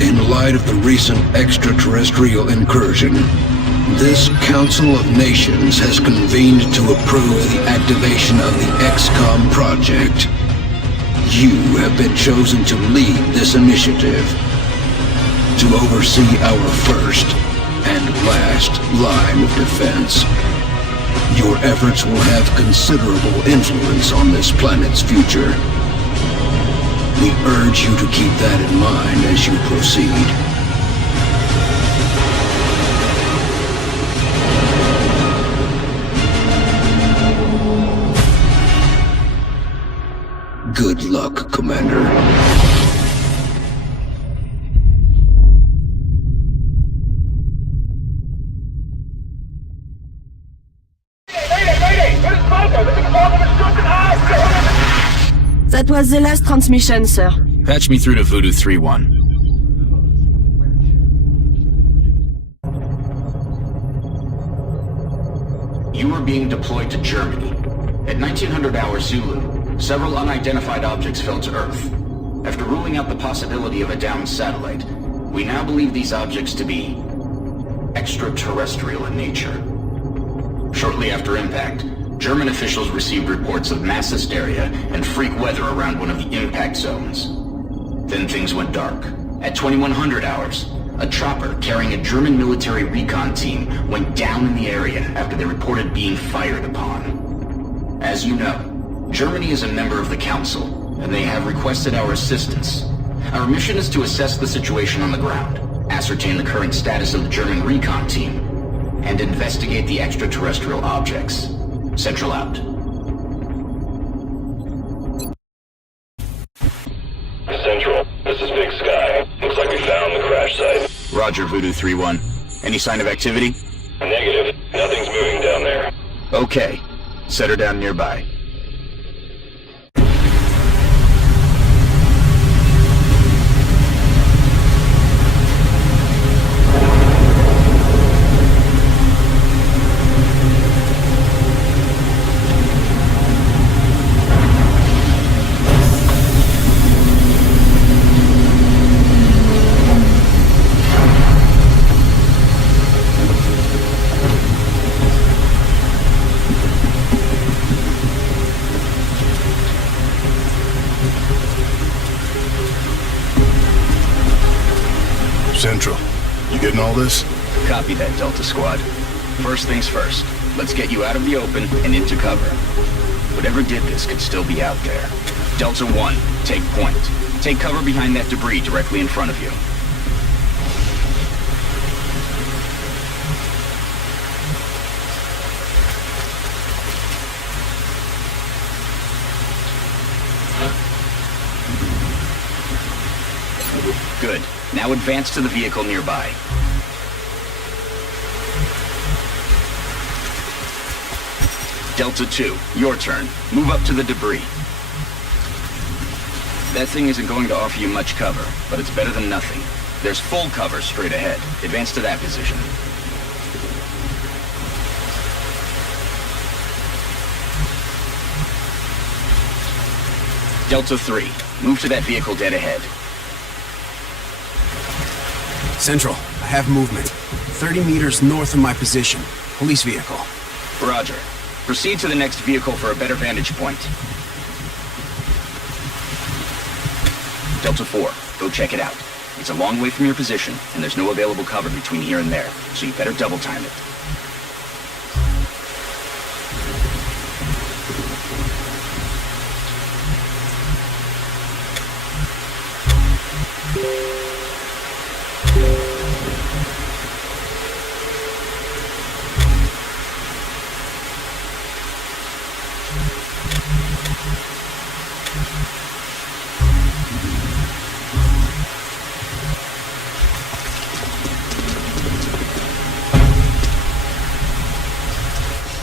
In light of the recent extraterrestrial incursion, this Council of Nations has convened to approve the activation of the XCOM project. You have been chosen to lead this initiative, to oversee our first and last line of defense. Your efforts will have considerable influence on this planet's future. We urge you to keep that in mind as you proceed. Good luck, Commander. That was the last transmission, sir. Patch me through to Voodoo 3-1. You are being deployed to Germany. At 1900 hours Zulu, several unidentified objects fell to Earth. After ruling out the possibility of a downed satellite, we now believe these objects to be extraterrestrial in nature. Shortly after impact, German officials received reports of mass hysteria and freak weather around one of the impact zones. Then things went dark. At 2100 hours, a chopper carrying a German military recon team went down in the area after they reported being fired upon. As you know, Germany is a member of the Council, and they have requested our assistance. Our mission is to assess the situation on the ground, ascertain the current status of the German recon team, and investigate the extraterrestrial objects. Central out. Central, this is Big Sky. Looks like we found the crash site. Roger, Voodoo 3-1. Any sign of activity? Negative. Nothing's moving down there. Okay. Set her down nearby. Central, you getting all this? Copy that, Delta Squad. First things first, let's get you out of the open and into cover. Whatever did this could still be out there. Delta 1, take point. Take cover behind that debris directly in front of you. Good. Now advance to the vehicle nearby. Delta 2, your turn. Move up to the debris. That thing isn't going to offer you much cover, but it's better than nothing. There's full cover straight ahead. Advance to that position. Delta 3, move to that vehicle dead ahead. Central, I have movement. 30 meters north of my position. Police vehicle. Roger. Proceed to the next vehicle for a better vantage point. Delta 4, go check it out. It's a long way from your position, and there's no available cover between here and there, so you better double time it.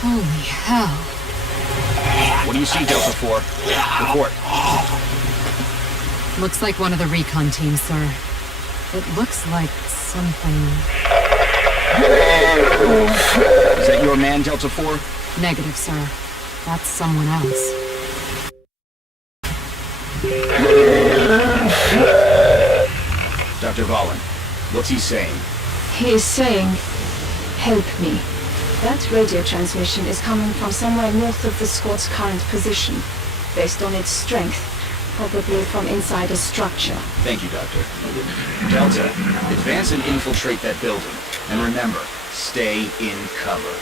Holy hell. What do you see, Delta 4? Report. Looks like one of the recon teams, sir. It looks like something... Is that your man, Delta 4? Negative, sir. That's someone else. Dr. Valen, what's he saying? He is saying, help me. That radio transmission is coming from somewhere north of the squad's current position. Based on its strength, probably from inside a structure. Thank you, Doctor. Delta, advance and infiltrate that building. And remember, stay in cover.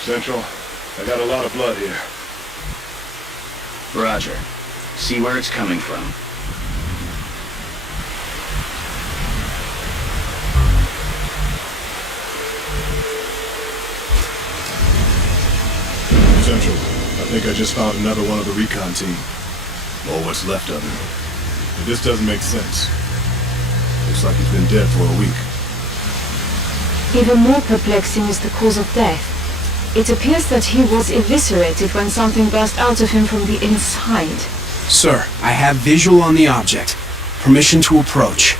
Central, I got a lot of blood here. Roger. See where it's coming from. Central, I think I just found another one of the recon team. Or what's left of him. But this doesn't make sense. Looks like he's been dead for a week. Even more perplexing is the cause of death. It appears that he was eviscerated when something burst out of him from the inside. Sir, I have visual on the object. Permission to approach.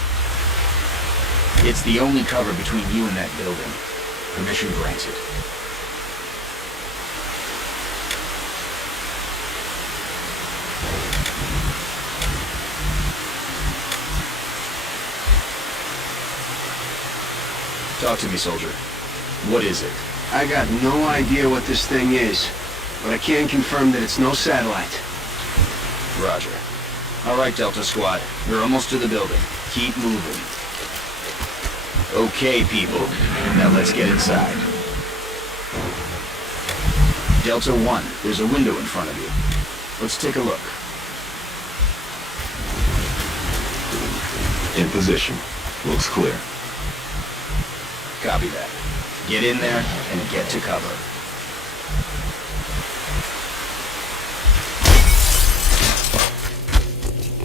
It's the only cover between you and that building. Permission granted. Talk to me, soldier. What is it? I got no idea what this thing is, but I can confirm that it's no satellite. Roger. All right, Delta Squad. We're almost to the building. Keep moving. Okay, people. Now let's get inside. Delta 1, there's a window in front of you. Let's take a look. In position. Looks clear. Copy that. Get in there and get to cover.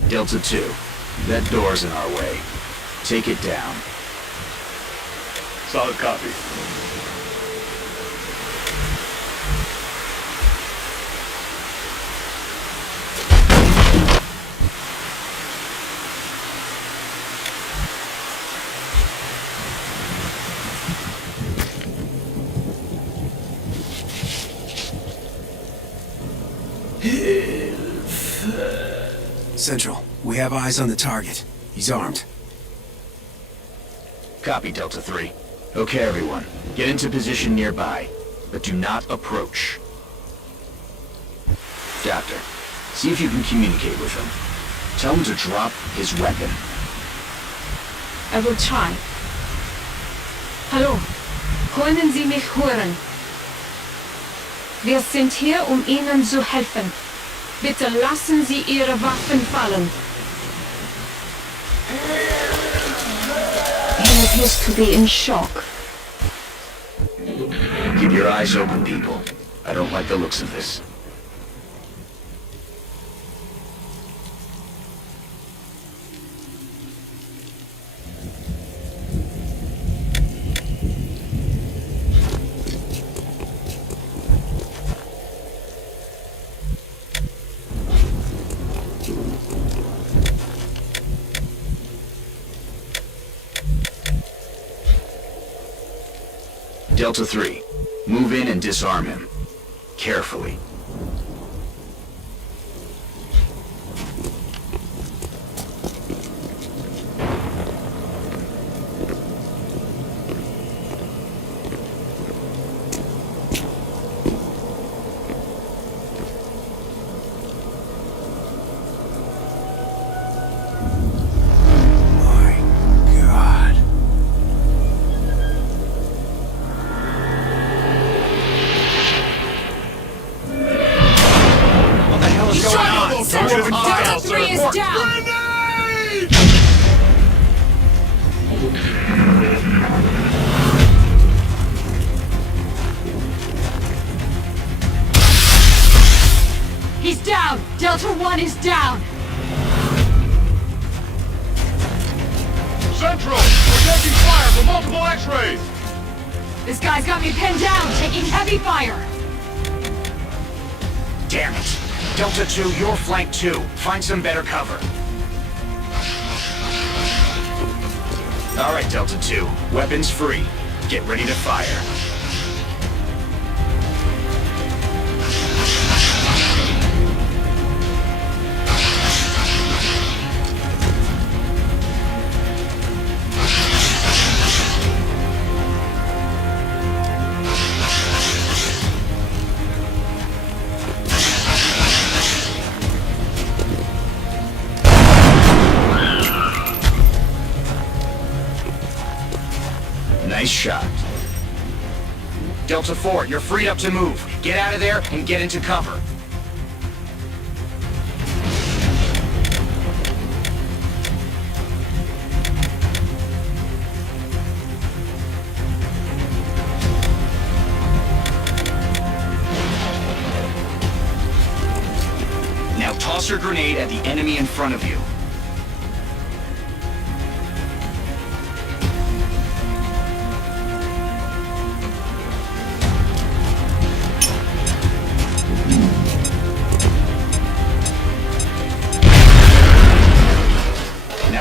Delta 2, that door's in our way. Take it down. Solid copy. Central, we have eyes on the target. He's armed. Copy, Delta 3. Okay, everyone. Get into position nearby, but do not approach. Doctor, see if you can communicate with him. Tell him to drop his weapon. I will try. Hallo, können Sie mich hören? Wir sind hier, um Ihnen zu helfen. Bitte lassen Sie Ihre Waffen fallen. He appears to be in shock. Keep your eyes open, people. I don't like the looks of this. Delta 3, move in and disarm him. Carefully. down! Delta 1 is down! Central! We're taking fire from multiple X-rays! This guy's got me pinned down, taking heavy fire! Damn it. Delta 2, you're flank 2. Find some better cover. Alright, Delta 2. Weapons free. Get ready to fire. Nice shot. Delta 4, you're freed up to move. Get out of there and get into cover. Now toss your grenade at the enemy in front of you.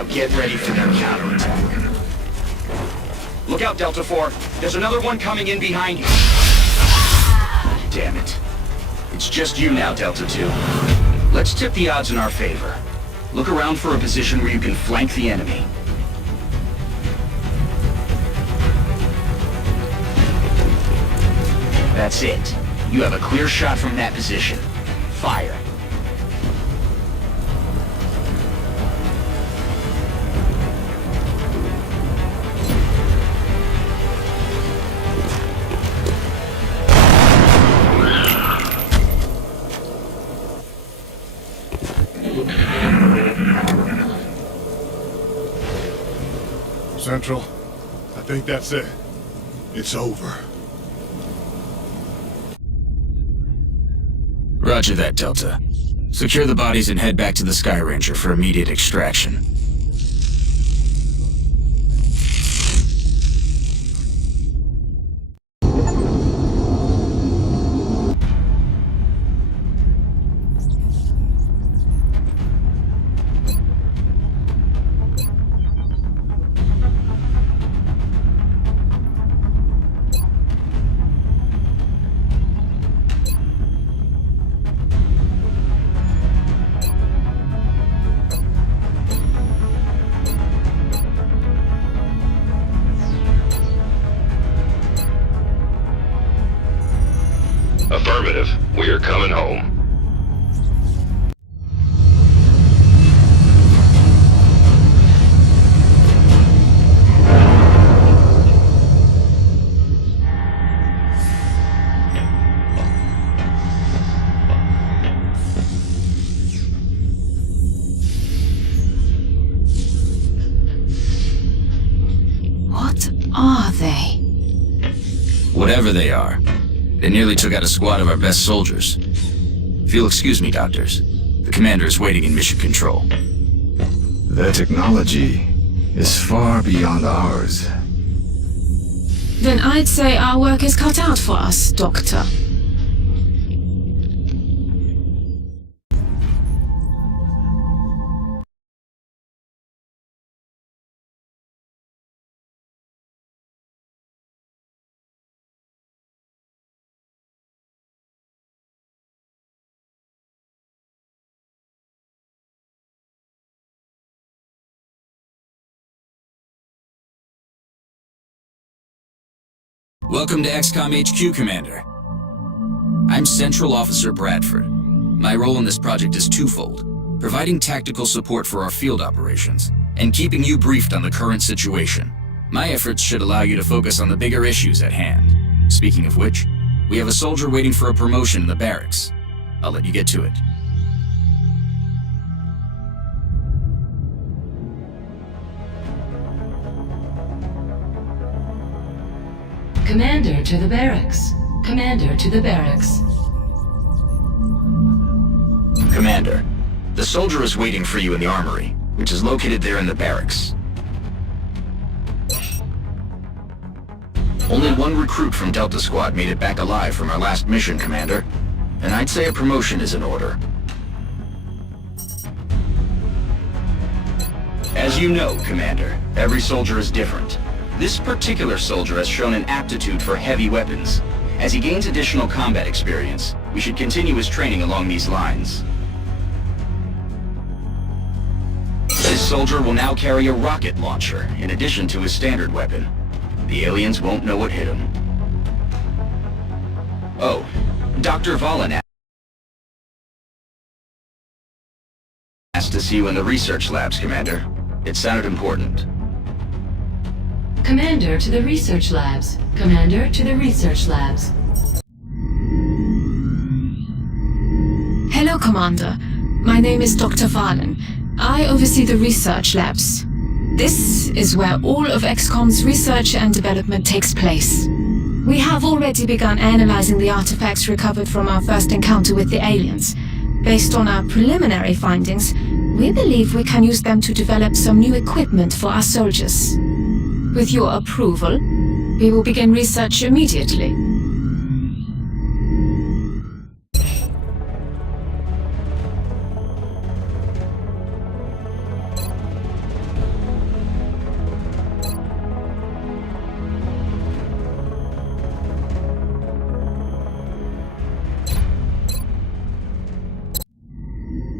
Get ready for their counterattack. Look out, Delta 4. There's another one coming in behind you. Damn it. It's just you now, Delta 2. Let's tip the odds in our favor. Look around for a position where you can flank the enemy. That's it. You have a clear shot from that position. Fire. Central, I think that's it. It's over. Roger that, Delta. Secure the bodies and head back to the Sky Ranger for immediate extraction. Affirmative. We're coming home. What are they? Whatever they are, they nearly took out a squad of our best soldiers. If you'll excuse me, doctors, the commander is waiting in mission control. Their technology is far beyond ours. Then I'd say our work is cut out for us, Doctor. Welcome to XCOM HQ, Commander. I'm Central Officer Bradford. My role in this project is twofold: providing tactical support for our field operations, and keeping you briefed on the current situation. My efforts should allow you to focus on the bigger issues at hand. Speaking of which, we have a soldier waiting for a promotion in the barracks. I'll let you get to it. Commander to the barracks. Commander to the barracks. Commander, the soldier is waiting for you in the armory, which is located there in the barracks. Only one recruit from Delta Squad made it back alive from our last mission, Commander. And I'd say a promotion is in order. As you know, Commander, every soldier is different. This particular soldier has shown an aptitude for heavy weapons. As he gains additional combat experience, we should continue his training along these lines. This soldier will now carry a rocket launcher, in addition to his standard weapon. The aliens won't know what hit him. Oh, Dr. Valen asked to see you in the research labs, Commander. It sounded important. Commander to the research labs. Commander to the research labs. Hello, Commander. My name is Dr. Valen. I oversee the research labs. This is where all of XCOM's research and development takes place. We have already begun analyzing the artifacts recovered from our first encounter with the aliens. Based on our preliminary findings, we believe we can use them to develop some new equipment for our soldiers. With your approval, we will begin research immediately.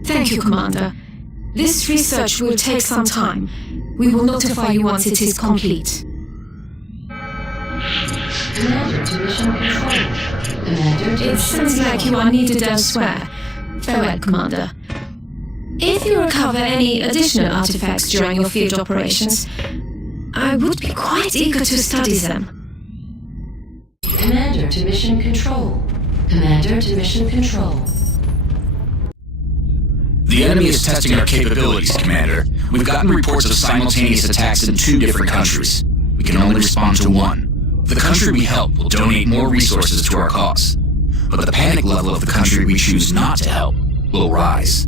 Thank you, Commander. This research will take some time. We will notify you once it is complete. Commander to mission control. Commander to It sounds like you are needed elsewhere. Farewell, Commander. If you recover any additional artifacts during your field operations, I would be quite eager to study them. Commander to mission control. Commander to mission control. The enemy is testing our capabilities, Commander. We've gotten reports of simultaneous attacks in 2 different countries. We can only respond to one. The country we help will donate more resources to our cause. But the panic level of the country we choose not to help will rise.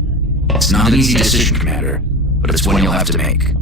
It's not an easy decision, Commander, but it's one you'll have to make.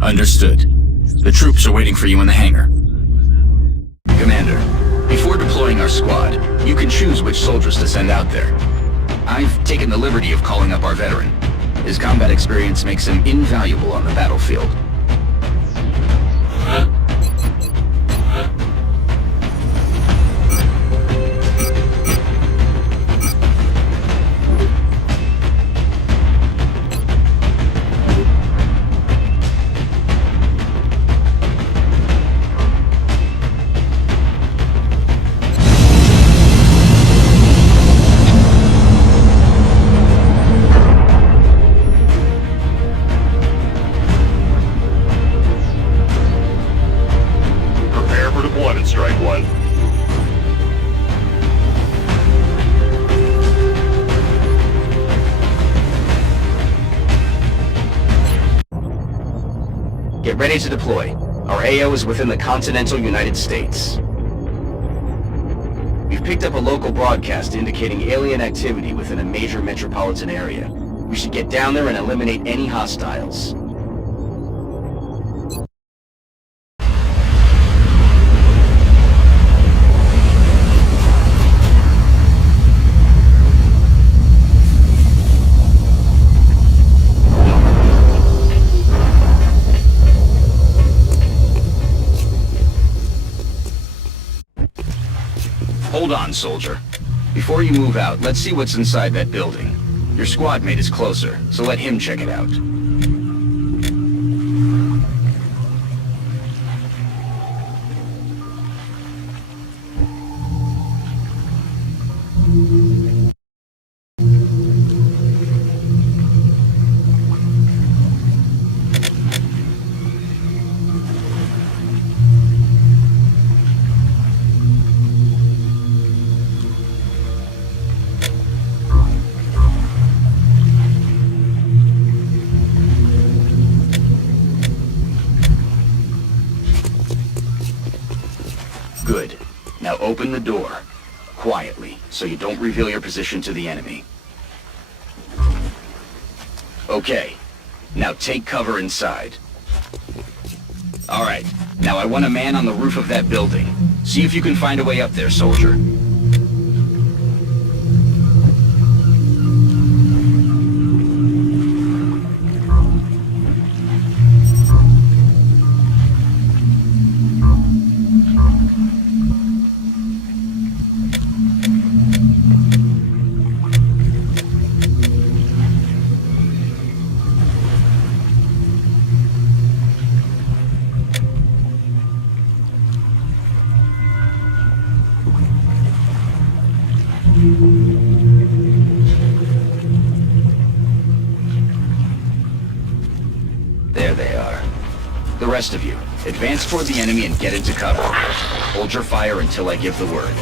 Understood. The troops are waiting for you in the hangar. Commander, before deploying our squad, you can choose which soldiers to send out there. I've taken the liberty of calling up our veteran. His combat experience makes him invaluable on the battlefield. Get ready to deploy. Our AO is within the continental United States. We've picked up a local broadcast indicating alien activity within a major metropolitan area. We should get down there and eliminate any hostiles. Hold on, soldier. Before you move out, let's see what's inside that building. Your squad mate is closer, so let him check it out. Open the door. Quietly, so you don't reveal your position to the enemy. Okay. Now take cover inside. Alright. Now I want a man on the roof of that building. See if you can find a way up there, soldier. There they are. The rest of you, advance toward the enemy and get into cover. Hold your fire until I give the word.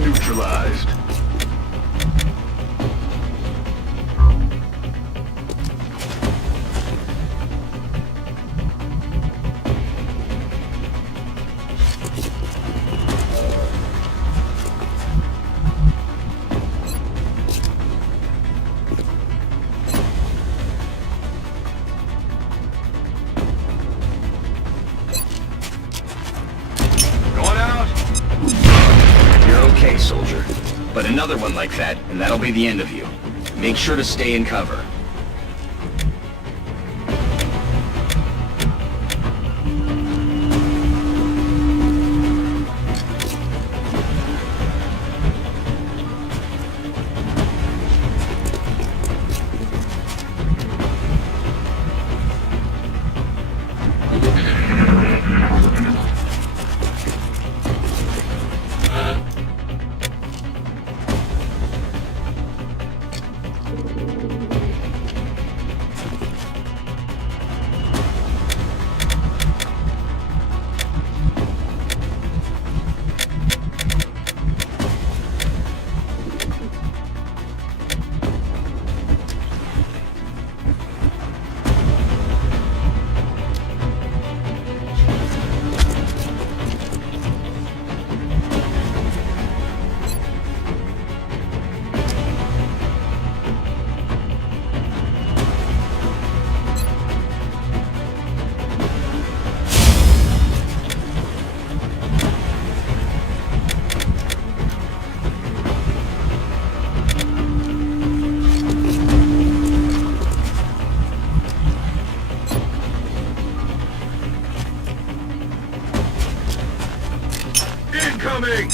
neutralized. Soldier. But another one like that, and that'll be the end of you. Make sure to stay in cover. Incoming!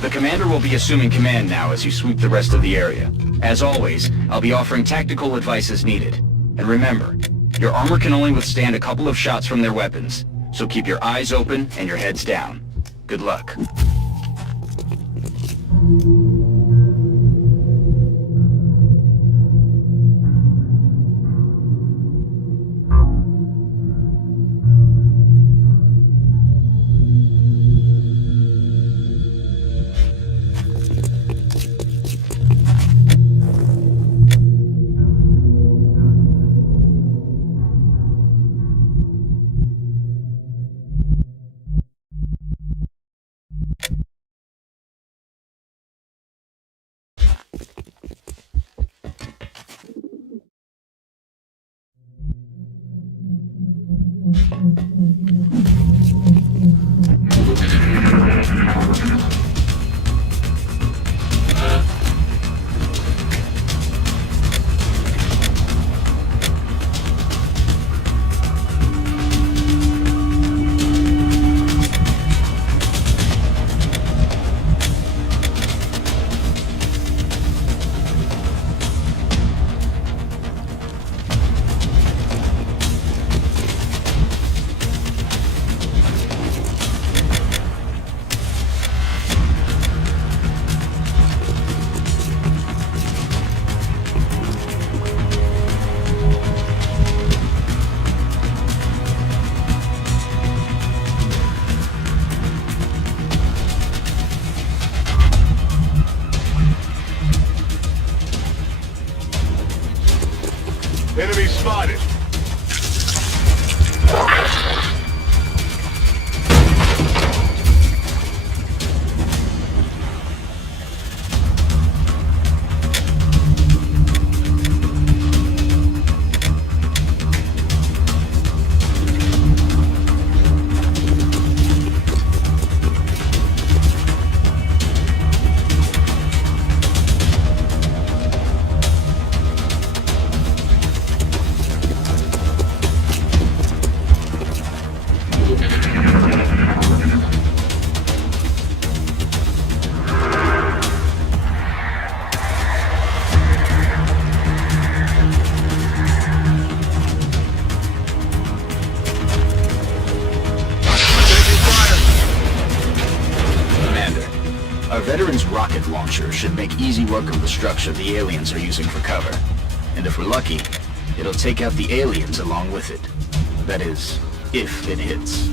The commander will be assuming command now as you sweep the rest of the area. As always, I'll be offering tactical advice as needed. And remember, your armor can only withstand a couple of shots from their weapons, so keep your eyes open and your heads down. Good luck. Enemy spotted. Our veteran's rocket launcher should make easy work of the structure the aliens are using for cover. And if we're lucky, it'll take out the aliens along with it. That is, if it hits.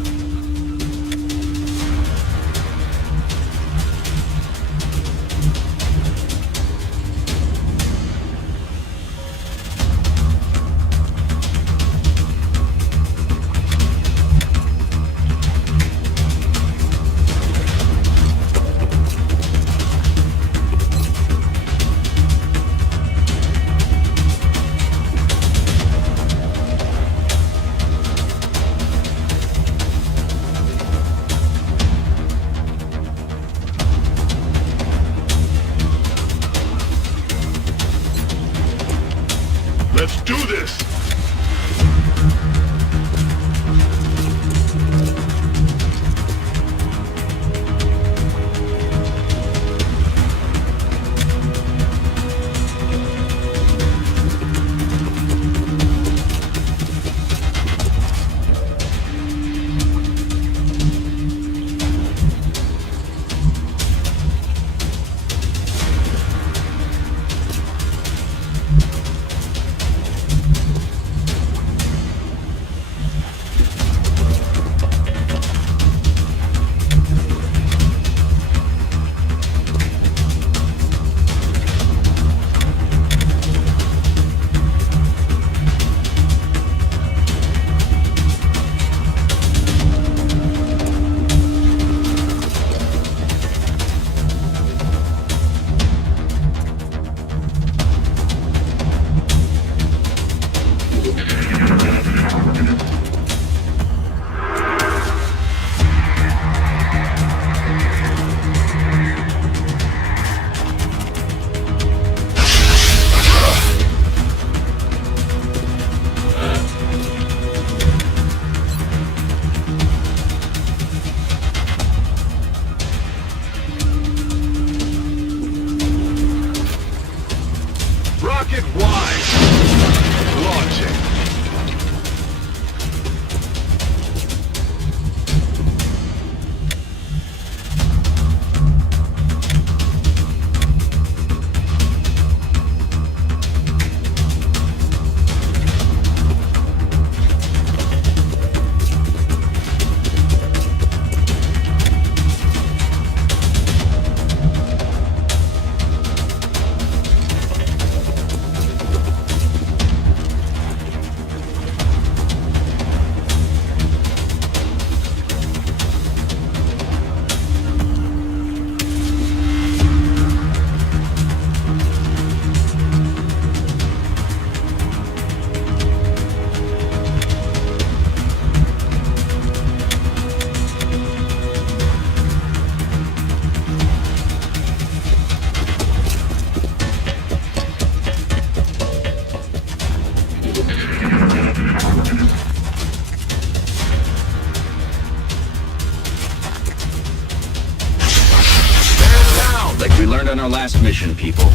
on our last mission, people.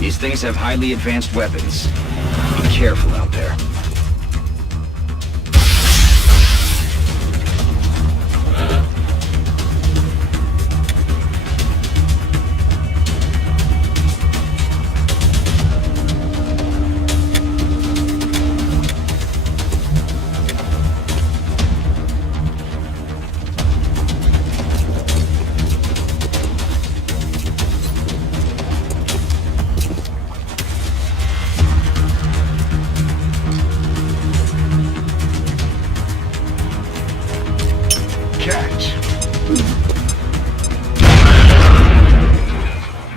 These things have highly advanced weapons. Be careful out there.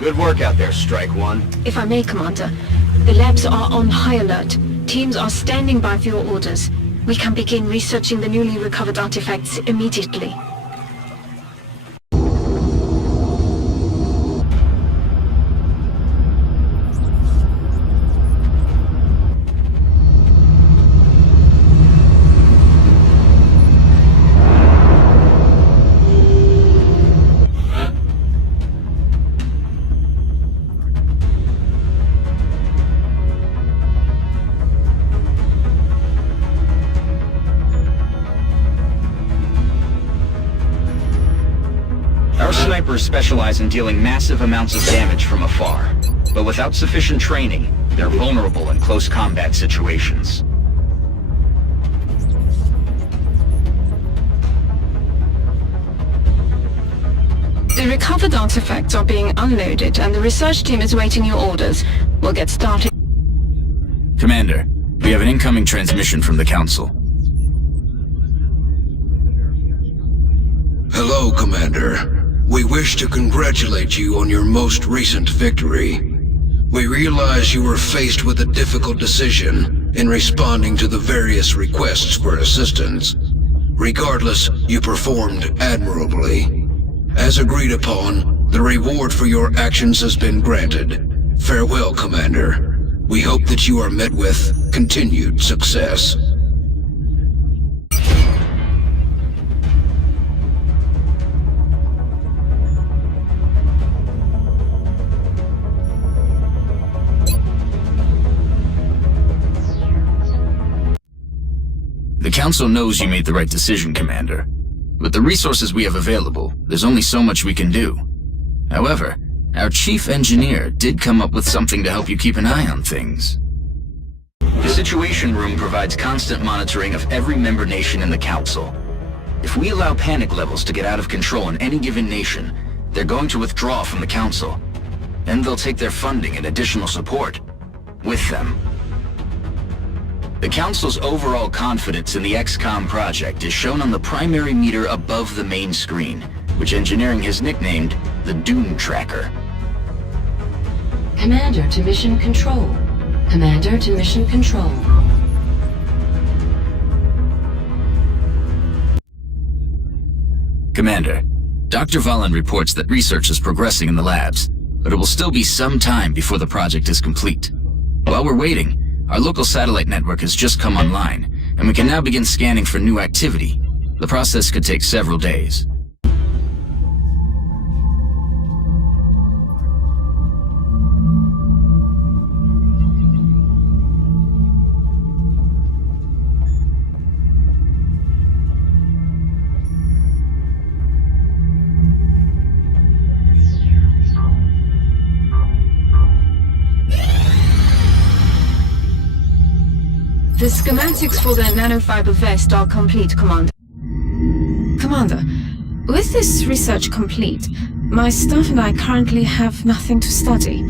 Good work out there, Strike One. If I may, Commander, the labs are on high alert. Teams are standing by for your orders. We can begin researching the newly recovered artifacts immediately. Snipers specialize in dealing massive amounts of damage from afar, but without sufficient training, they're vulnerable in close combat situations. The recovered artifacts are being unloaded, and the research team is waiting your orders. We'll get started. Commander, we have an incoming transmission from the Council. Hello, Commander. We wish to congratulate you on your most recent victory. We realize you were faced with a difficult decision in responding to the various requests for assistance. Regardless, you performed admirably. As agreed upon, the reward for your actions has been granted. Farewell, Commander. We hope that you are met with continued success. The Council knows you made the right decision, Commander. With the resources we have available, there's only so much we can do. However, our chief engineer did come up with something to help you keep an eye on things. The Situation Room provides constant monitoring of every member nation in the Council. If we allow panic levels to get out of control in any given nation, they're going to withdraw from the Council. And they'll take their funding and additional support with them. The Council's overall confidence in the XCOM project is shown on the primary meter above the main screen, which engineering has nicknamed the Doom Tracker. Commander to Mission Control. Commander to Mission Control. Commander, Dr. Valen reports that research is progressing in the labs, but it will still be some time before the project is complete. While we're waiting, our local satellite network has just come online, and we can now begin scanning for new activity. The process could take several days. The schematics for the nanofiber vest are complete, Commander. Commander, with this research complete, my staff and I currently have nothing to study.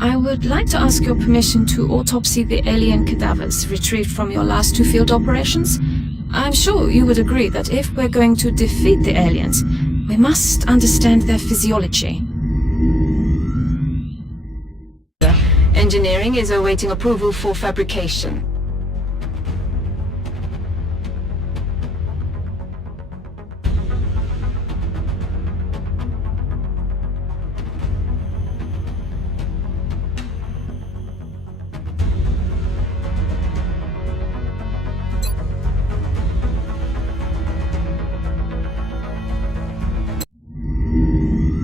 I would like to ask your permission to autopsy the alien cadavers retrieved from your last two field operations. I'm sure you would agree that if we're going to defeat the aliens, we must understand their physiology. Engineering is awaiting approval for fabrication.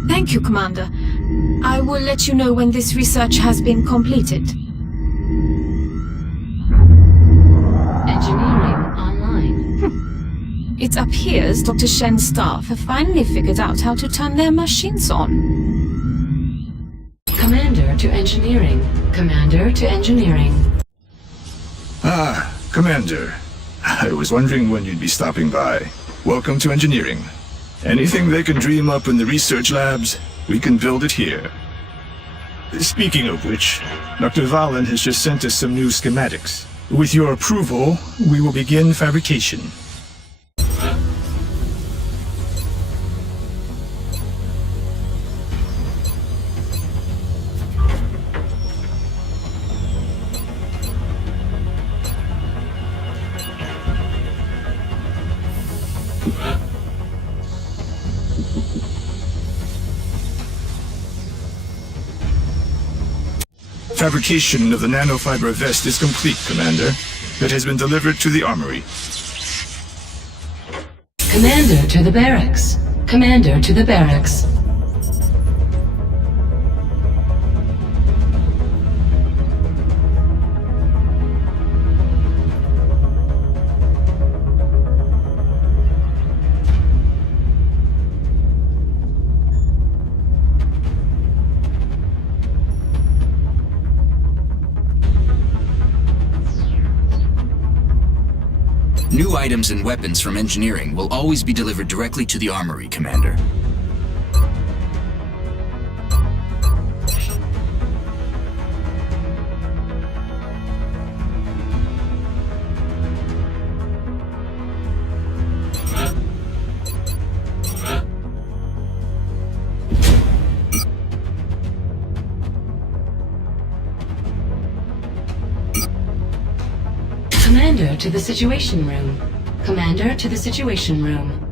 Thank you, Commander. I will let you know when this research has been completed. Engineering online. It appears Dr. Shen's staff have finally figured out how to turn their machines on. Commander to engineering. Commander to engineering. Ah, Commander. I was wondering when you'd be stopping by. Welcome to engineering. Anything they can dream up in the research labs, we can build it here. Speaking of which, Dr. Valen has just sent us some new schematics. With your approval, we will begin fabrication. Fabrication of the nanofiber vest is complete, Commander. It has been delivered to the armory. Commander to the barracks. Commander to the barracks. New items and weapons from engineering will always be delivered directly to the armory, Commander. Commander to the Situation Room. Commander to the Situation Room.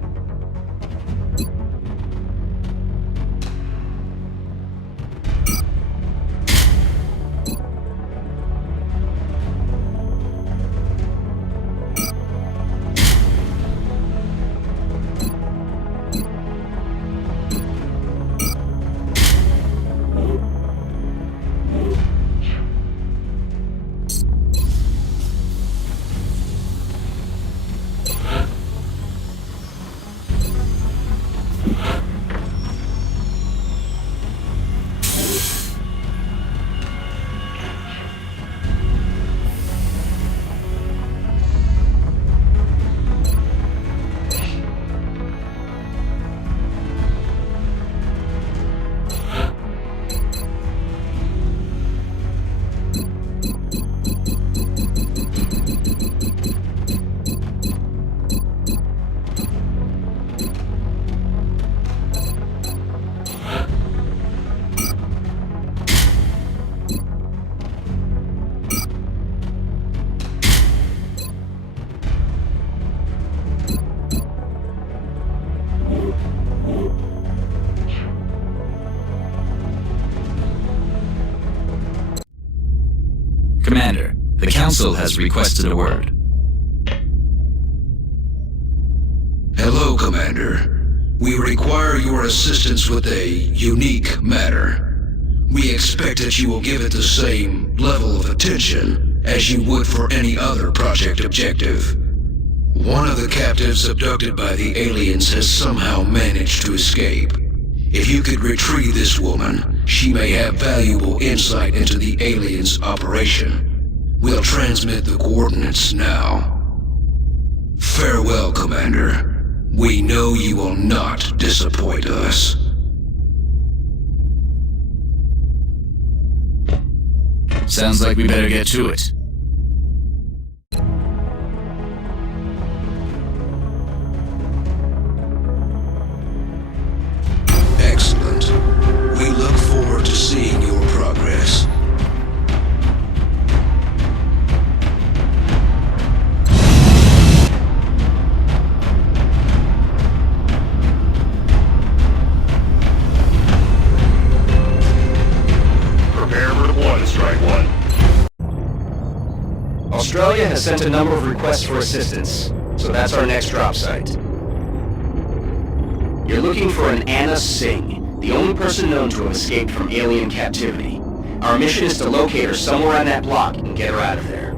Commander, the Council has requested a word. Hello, Commander. We require your assistance with a unique matter. We expect that you will give it the same level of attention as you would for any other project objective. One of the captives abducted by the aliens has somehow managed to escape. If you could retrieve this woman, she may have valuable insight into the aliens' operation. We'll transmit the coordinates now. Farewell, Commander. We know you will not disappoint us. Sounds like we better get to it. Excellent. We look forward to seeing your progress. Prepare for deployment, Strike One. Australia has sent a number of requests for assistance, so that's our next drop site. You're looking for an Anna Singh. The only person known to have escaped from alien captivity. Our mission is to locate her somewhere on that block and get her out of there.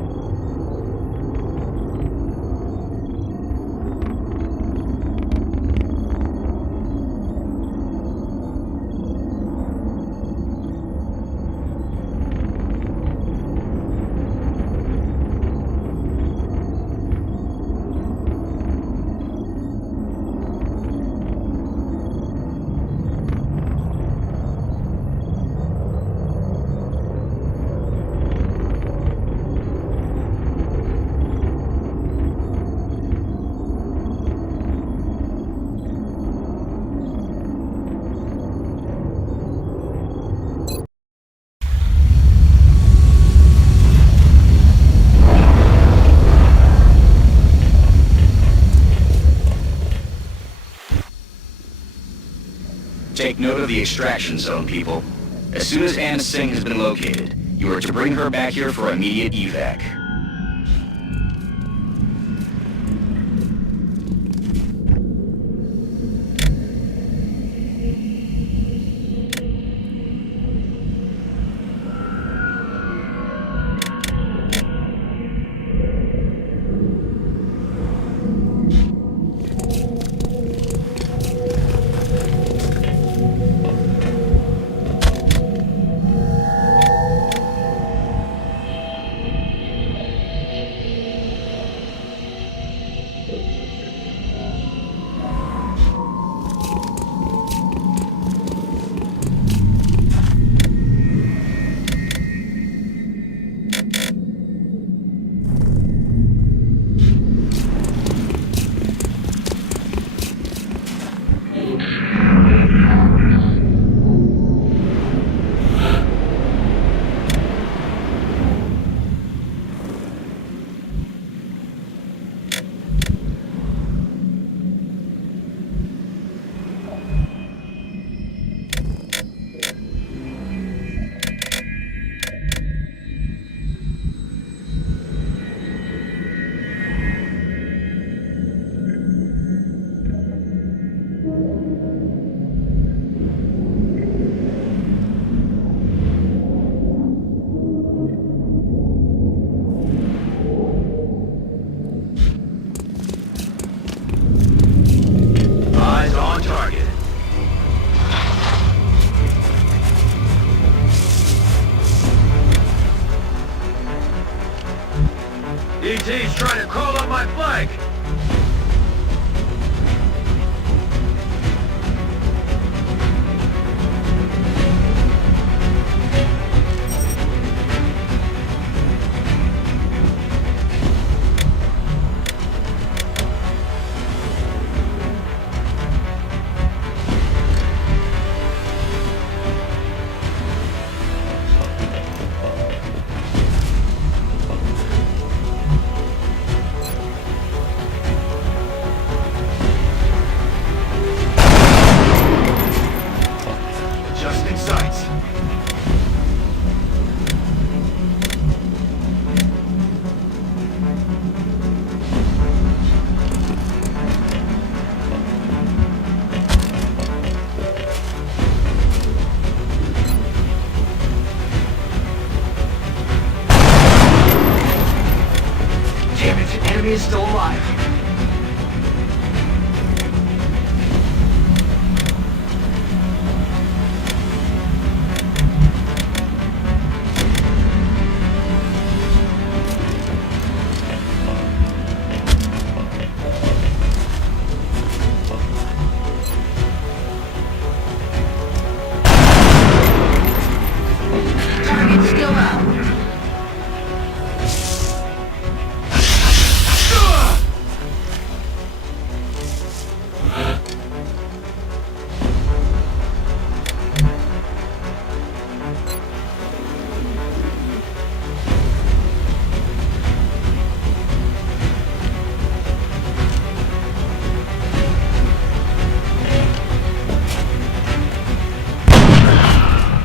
Take note of the extraction zone, people. As soon as Anna Singh has been located, you are to bring her back here for immediate evac. ET's trying to call up my flag! Enemy is still alive. Target still out.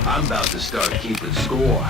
I'm about to start keeping score.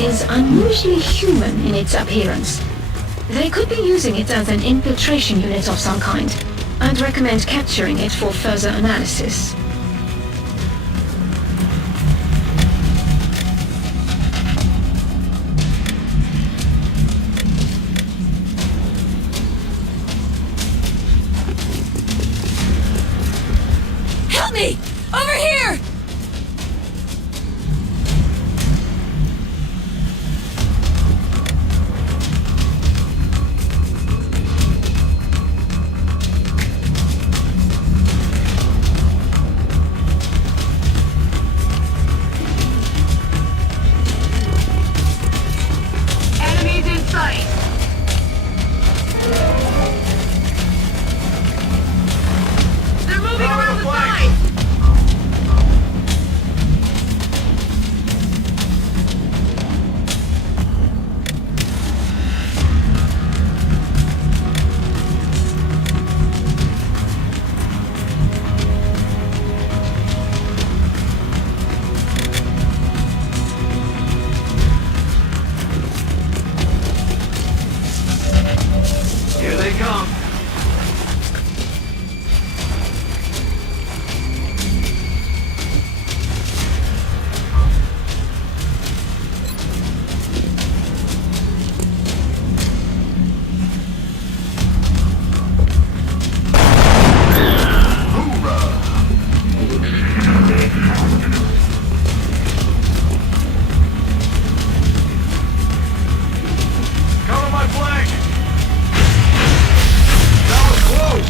is unusually human in its appearance. They could be using it as an infiltration unit of some kind. I'd recommend capturing it for further analysis. Help me! Over here! Enemies in sight! They're moving around the side! Here they come. Cover my flank! That was close!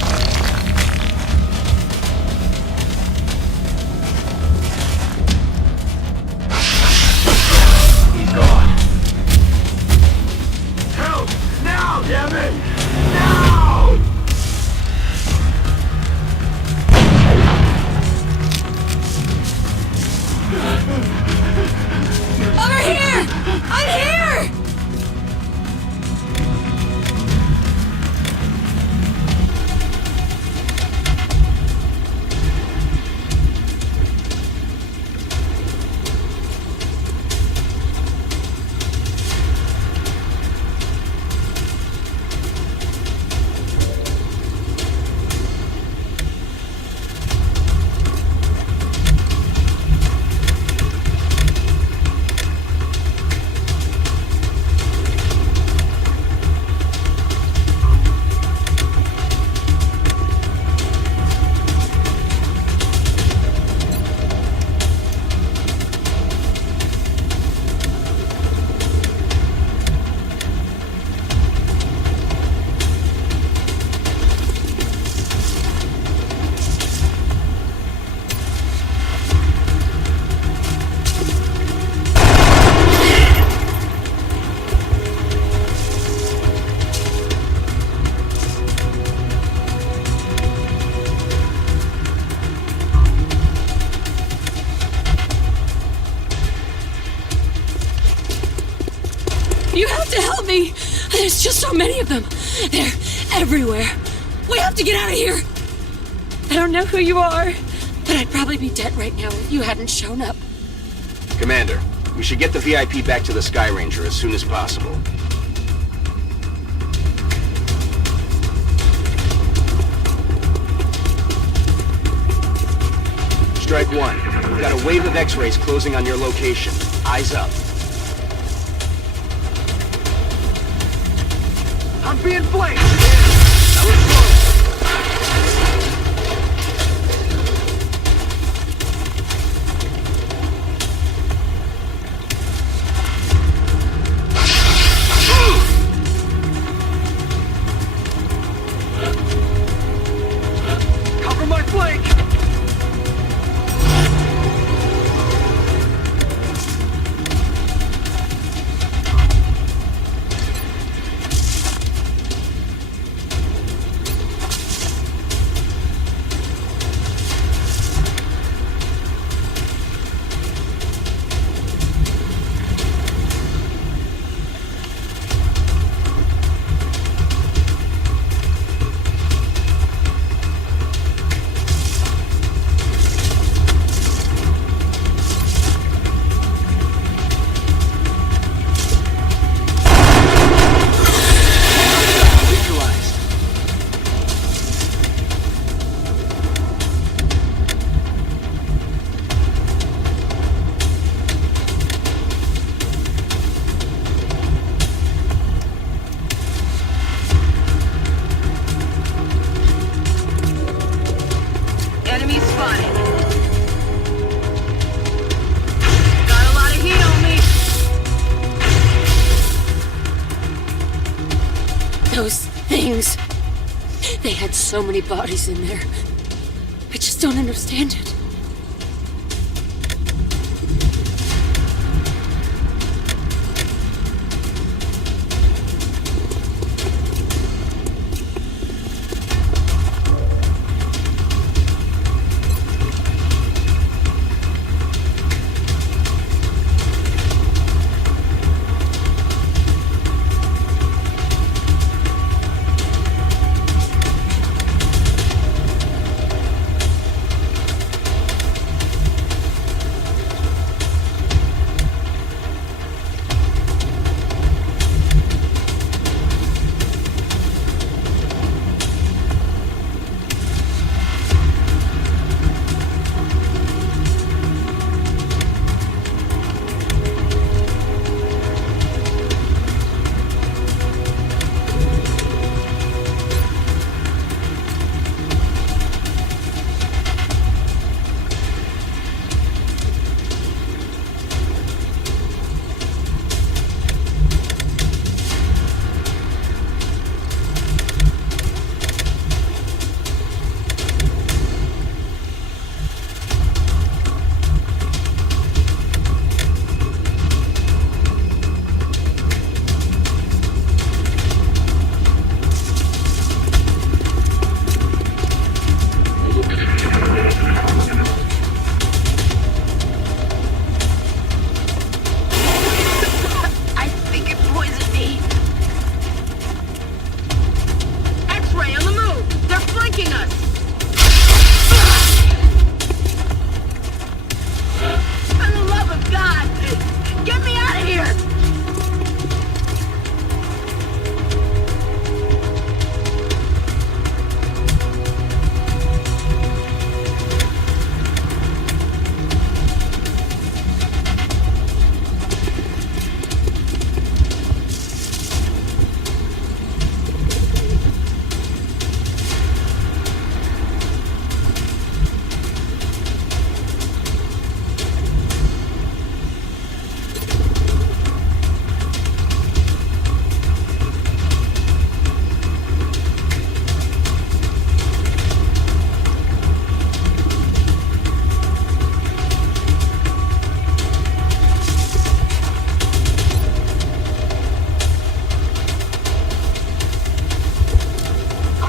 He's gone. Help! Now, damn it! Now! Over here! I'm here! You have to help me! There's just so many of them. They're everywhere. We have to get out of here! I don't know who you are, but I'd probably be dead right now if you hadn't shown up. Commander, we should get the VIP back to the Sky Ranger as soon as possible. Strike one. We've got a wave of X-rays closing on your location. Eyes up. I'm being flanked! That was close! Cover my flank! Those things. They had so many bodies in there. I just don't understand it.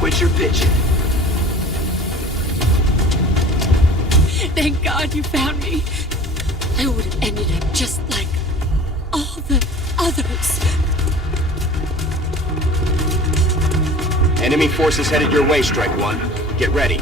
Quit your bitching. Thank God you found me. I would have ended up just like all the others. Enemy forces headed your way, Strike One. Get ready.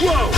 Whoa!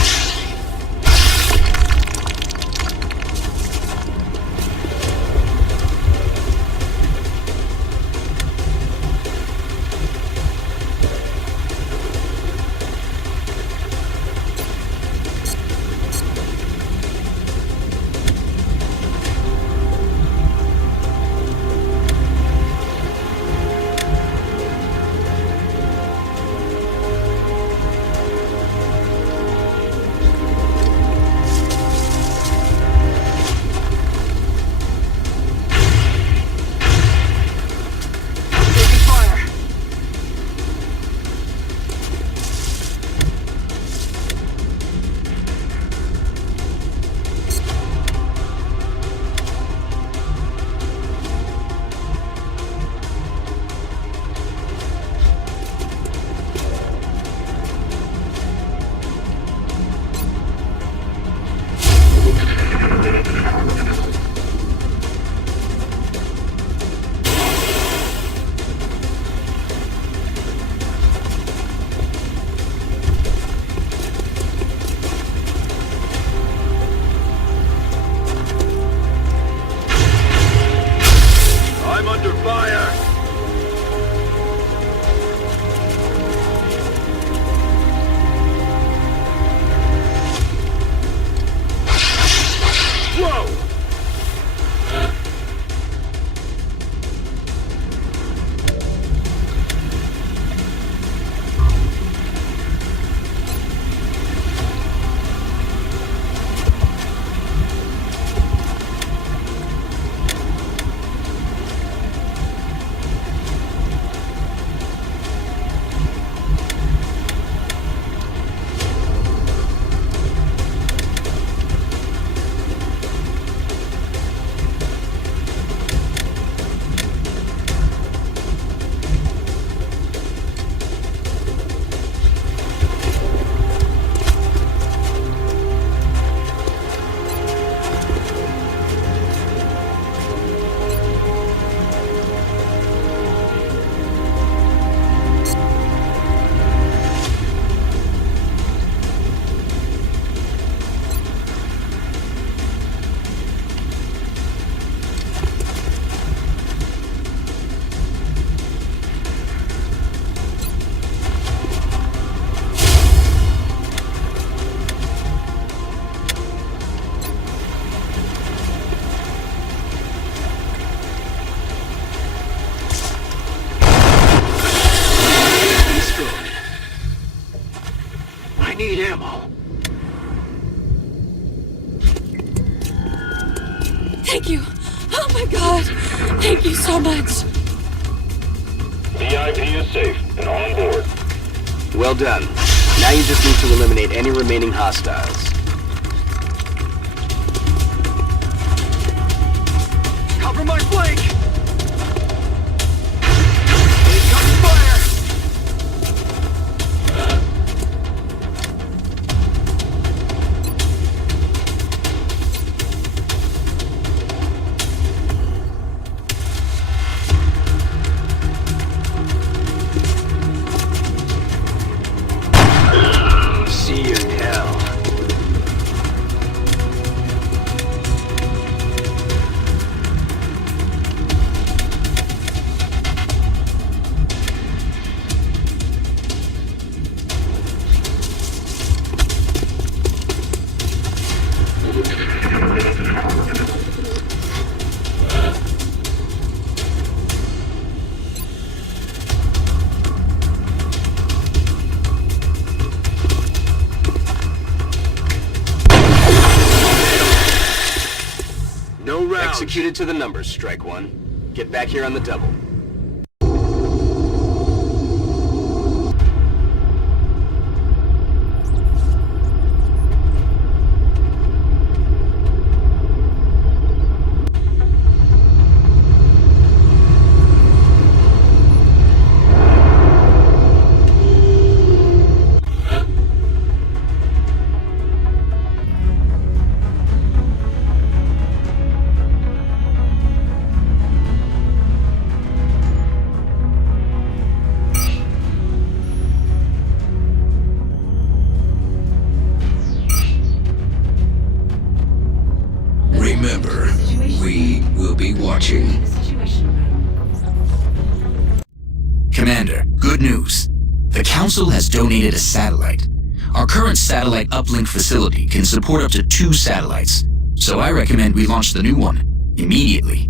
need ammo. Thank you. Oh my god. Thank you so much. VIP is safe and on board. Well done. Now you just need to eliminate any remaining hostiles. Cover my flank! Incoming fire! See you in hell. No rounds. Executed to the numbers, Strike One. Get back here on the double. Remember, we will be watching. The Situation Room. Commander, good news. The Council has donated a satellite. Our current satellite uplink facility can support up to 2 satellites, so I recommend we launch the new one immediately.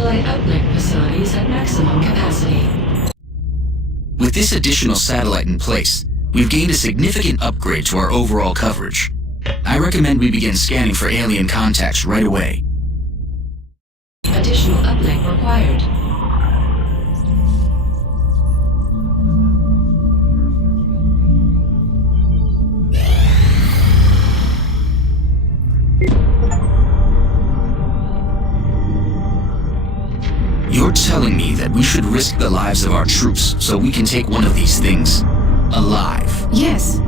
satellite uplink facilities at maximum capacity. With this additional satellite in place, we've gained a significant upgrade to our overall coverage. I recommend we begin scanning for alien contacts right away. Additional uplink required. You're telling me that we should risk the lives of our troops so we can take one of these things alive? Yes.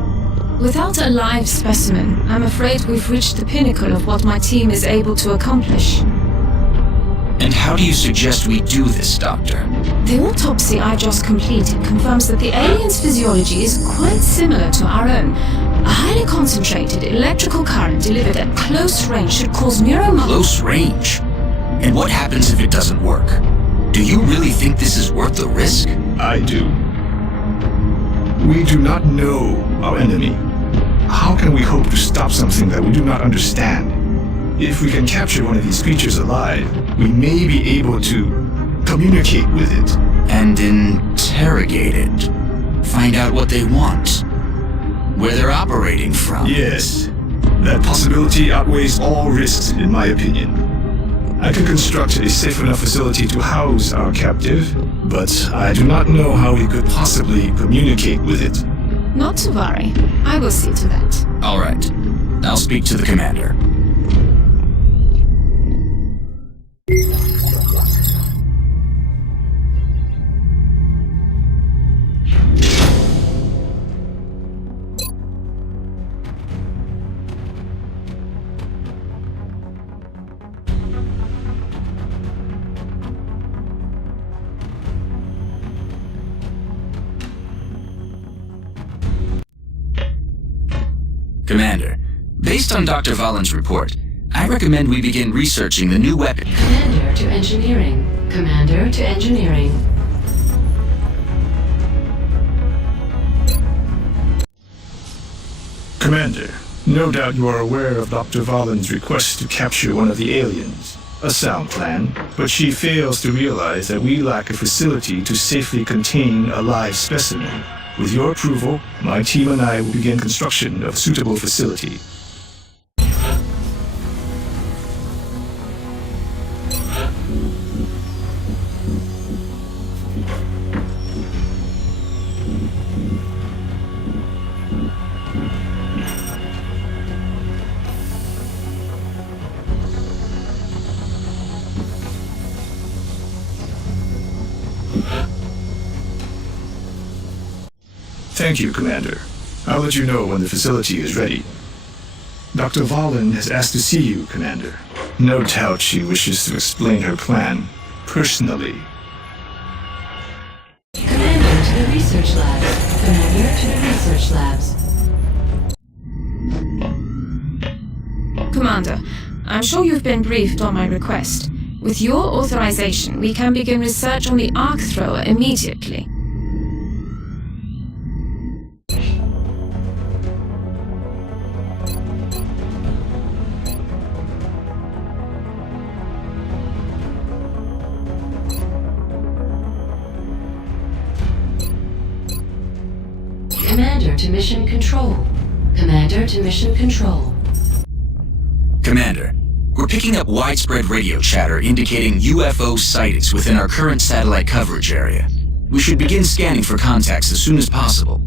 Without a live specimen, I'm afraid we've reached the pinnacle of what my team is able to accomplish. And how do you suggest we do this, Doctor? The autopsy I just completed confirms that the alien's physiology is quite similar to our own. A highly concentrated electrical current delivered at close range should cause neuromuscular... Close range? And what happens if it doesn't work? Do you really think this is worth the risk? I do. We do not know our enemy. How can we hope to stop something that we do not understand? If we can capture one of these creatures alive, we may be able to communicate with it. And interrogate it. Find out what they want. Where they're operating from. Yes. That possibility outweighs all risks, in my opinion. I can construct a safe enough facility to house our captive, but I do not know how we could possibly communicate with it. Not to worry. I will see to that. All right. I'll speak to the commander. Commander, based on Dr. Valen's report, I recommend we begin researching the new weapon. Commander to engineering. Commander to engineering. Commander, no doubt you are aware of Dr. Valen's request to capture one of the aliens. A sound plan, but she fails to realize that we lack a facility to safely contain a live specimen. With your approval, my team and I will begin construction of a suitable facility. Thank you, Commander. I'll let you know when the facility is ready. Dr. Valen has asked to see you, Commander. No doubt she wishes to explain her plan, personally. Commander to the research labs. Commander to the research labs. Commander, I'm sure you've been briefed on my request. With your authorization, we can begin research on the arc thrower immediately. Commander to mission control. Commander to mission control. Commander, we're picking up widespread radio chatter indicating UFO sightings within our current satellite coverage area. We should begin scanning for contacts as soon as possible.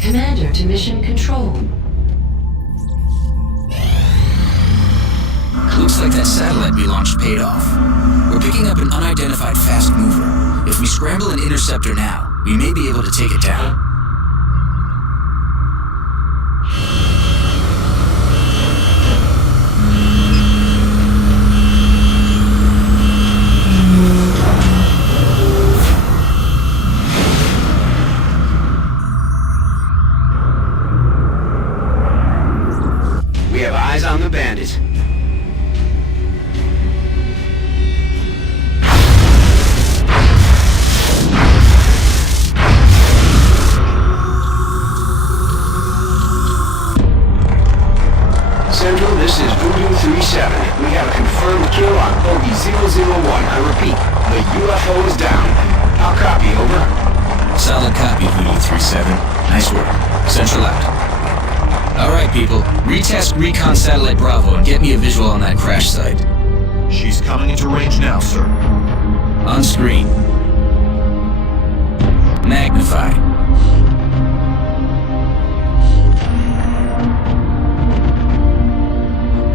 Commander to mission control. Looks like that satellite we launched paid off. We're picking up an unidentified fast mover. If we scramble an interceptor now, we may be able to take it down. We have eyes on the bandit. Central, this is Voodoo 37. We have a confirmed kill on Bogey 001. I repeat, the UFO is down. I'll copy, over. Solid copy, Voodoo 37. Nice work. Central out. Alright, people. Retask Recon Satellite Bravo and get me a visual on that crash site. She's coming into range now, sir. On screen. Magnify.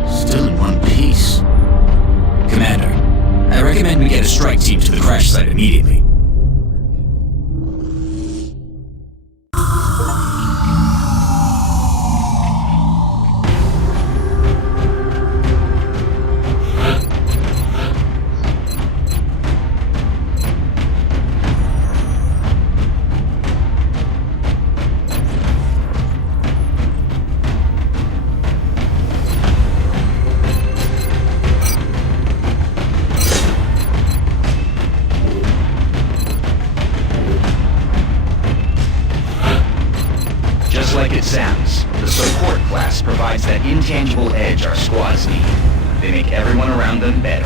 Still in one piece. Commander, I recommend we get a strike team to the crash site immediately. Like it sounds, the support class provides that intangible edge our squads need. They make everyone around them better.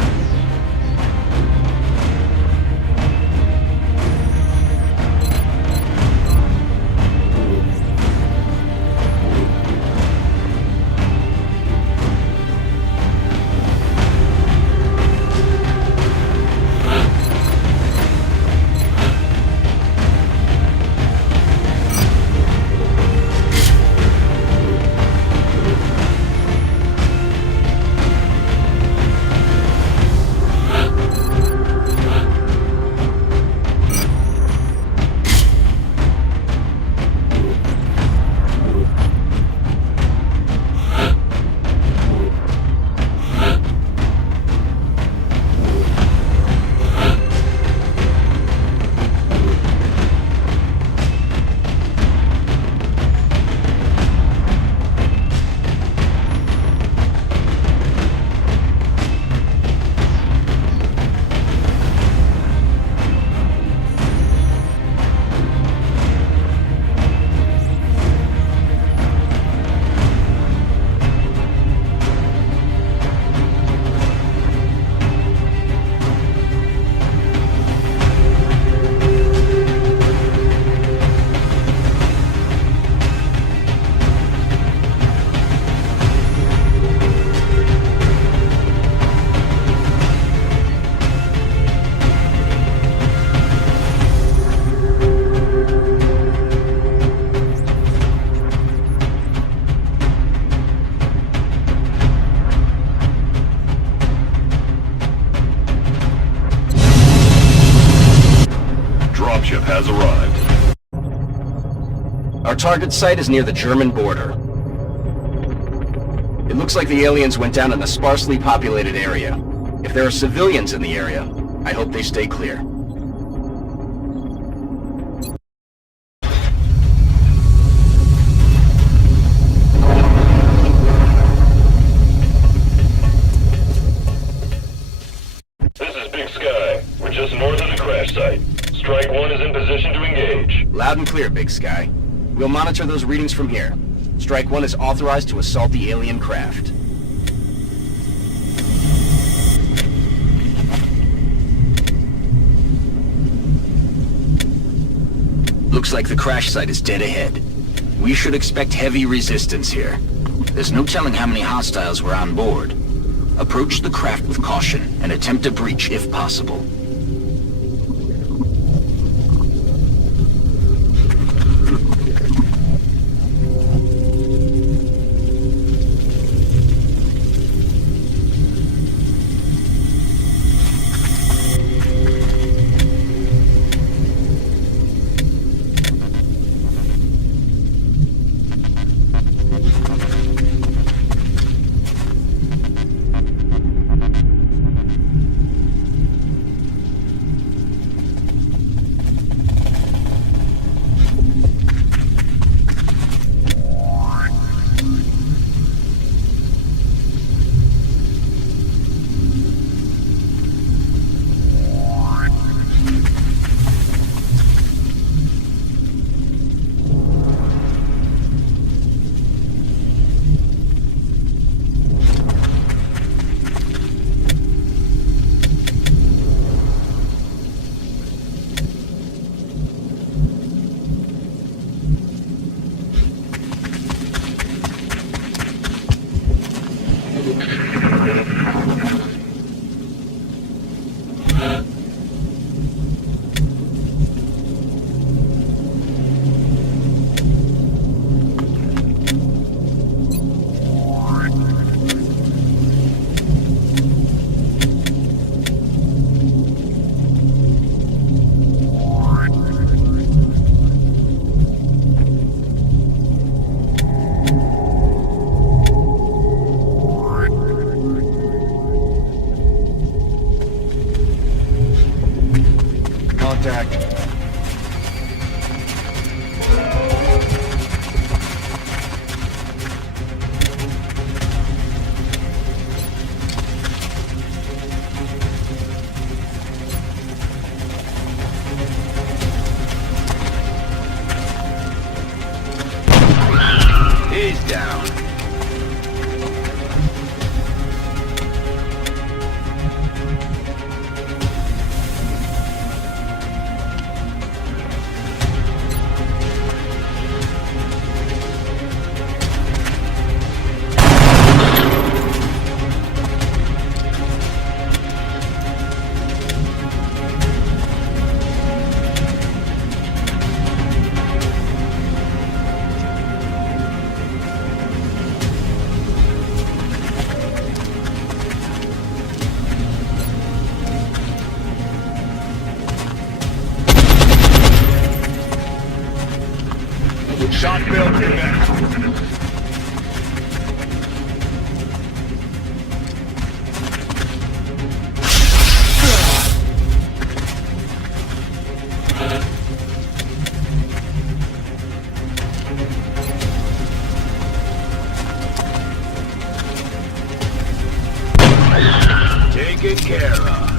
Dropship has arrived. Our target site is near the German border. It looks like the aliens went down in a sparsely populated area. If there are civilians in the area, I hope they stay clear. This is Big Sky. We're just north of the crash site. Strike 1 is in position to engage. Loud and clear, Big Sky. We'll monitor those readings from here. Strike 1 is authorized to assault the alien craft. Looks like the crash site is dead ahead. We should expect heavy resistance here. There's no telling how many hostiles were on board. Approach the craft with caution and attempt a breach if possible. Shot built connect. Taken care of.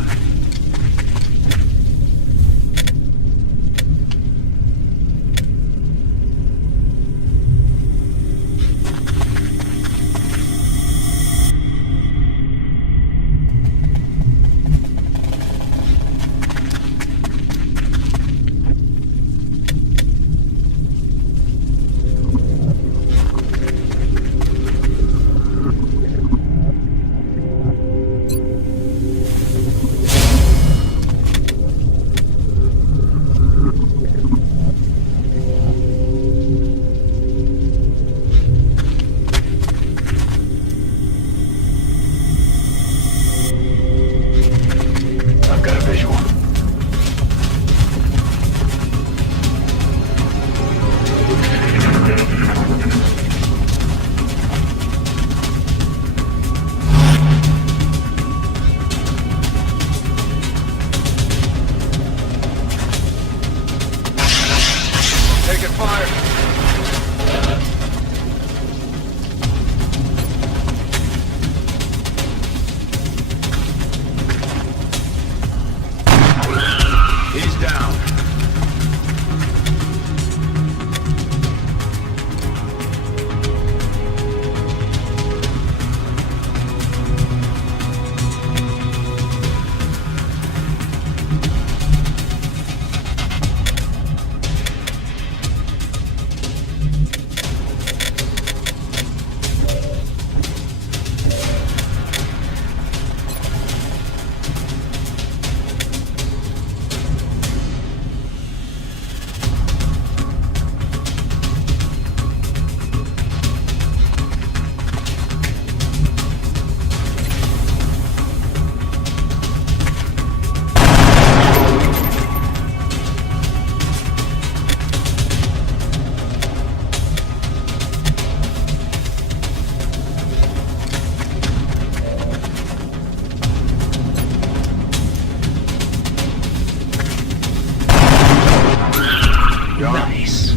Nice.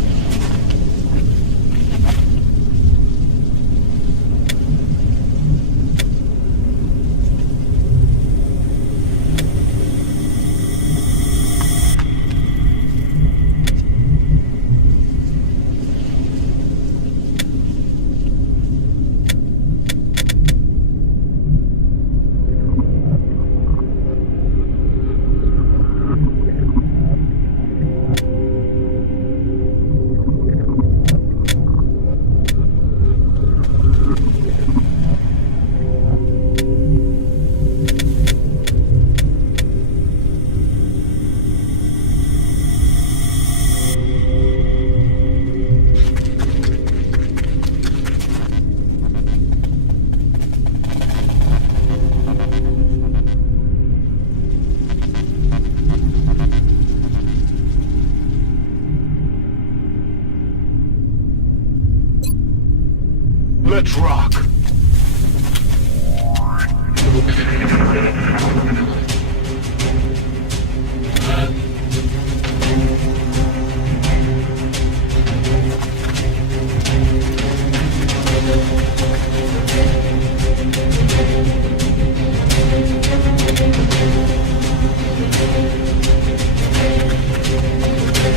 Let's rock.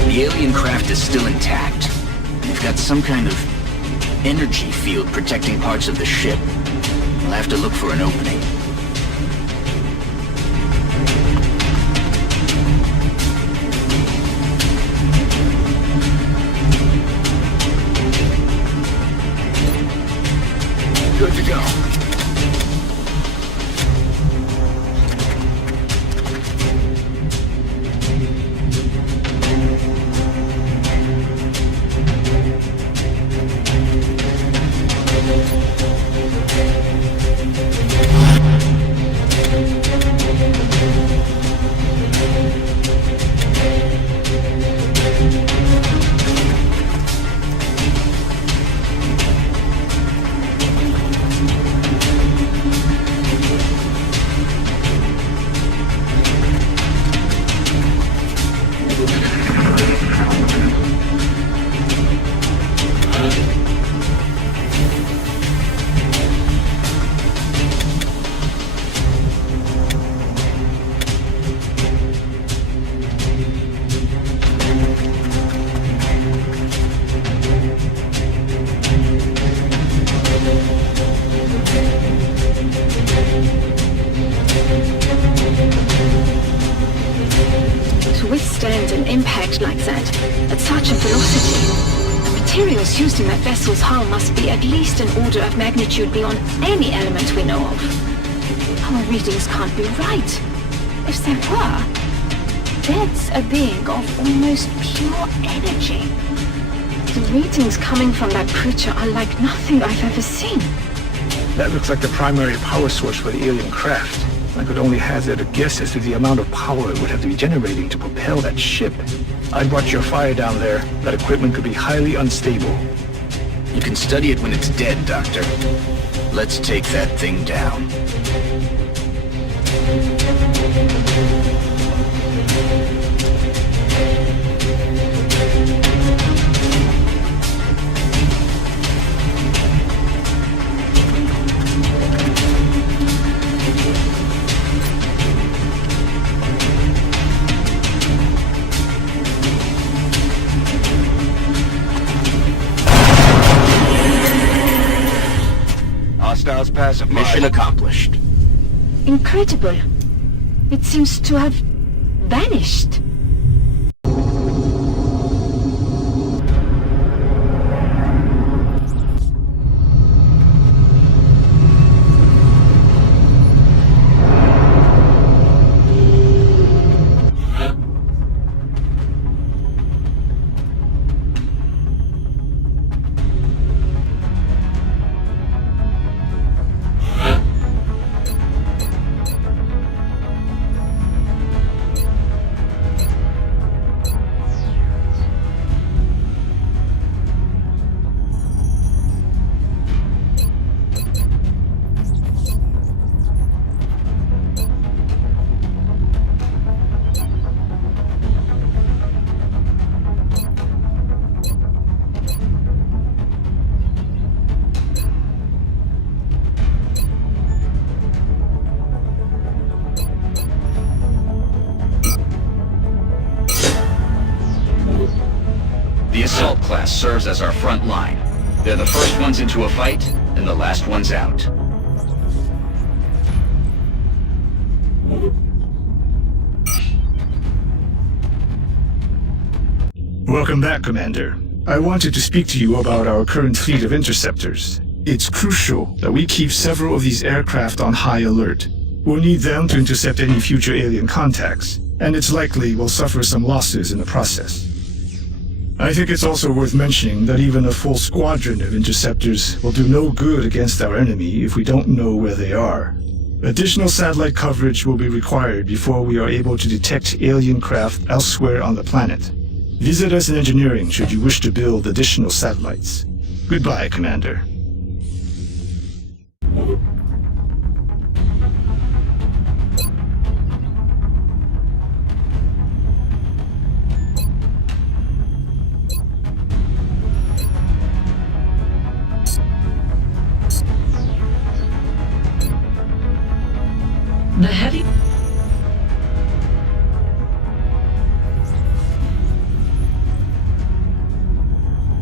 The alien craft is still intact. They've got some kind of energy field protecting parts of the ship. We'll have to look for an opening. Good to go. react like that, at such a velocity? The materials used in that vessel's hull must be at least an order of magnitude beyond any element we know of. Our readings can't be right. If they were, that's a being of almost pure energy. The readings coming from that creature are like nothing I've ever seen. That looks like the primary power source for the alien craft. I could only hazard a guess as to the amount of power it would have to be generating to propel that ship. I'd watch your fire down there. That equipment could be highly unstable. You can study it when it's dead, Doctor. Let's take that thing down. Hostiles pacified. Mission accomplished. Incredible. It seems to have vanished. The assault class serves as our front line. They're the first ones into a fight, and the last ones out. Welcome back, Commander. I wanted to speak to you about our current fleet of interceptors. It's crucial that we keep several of these aircraft on high alert. We'll need them to intercept any future alien contacts, and it's likely we'll suffer some losses in the process. I think it's also worth mentioning that even a full squadron of interceptors will do no good against our enemy if we don't know where they are. Additional satellite coverage will be required before we are able to detect alien craft elsewhere on the planet. Visit us in engineering should you wish to build additional satellites. Goodbye, Commander. The heavy...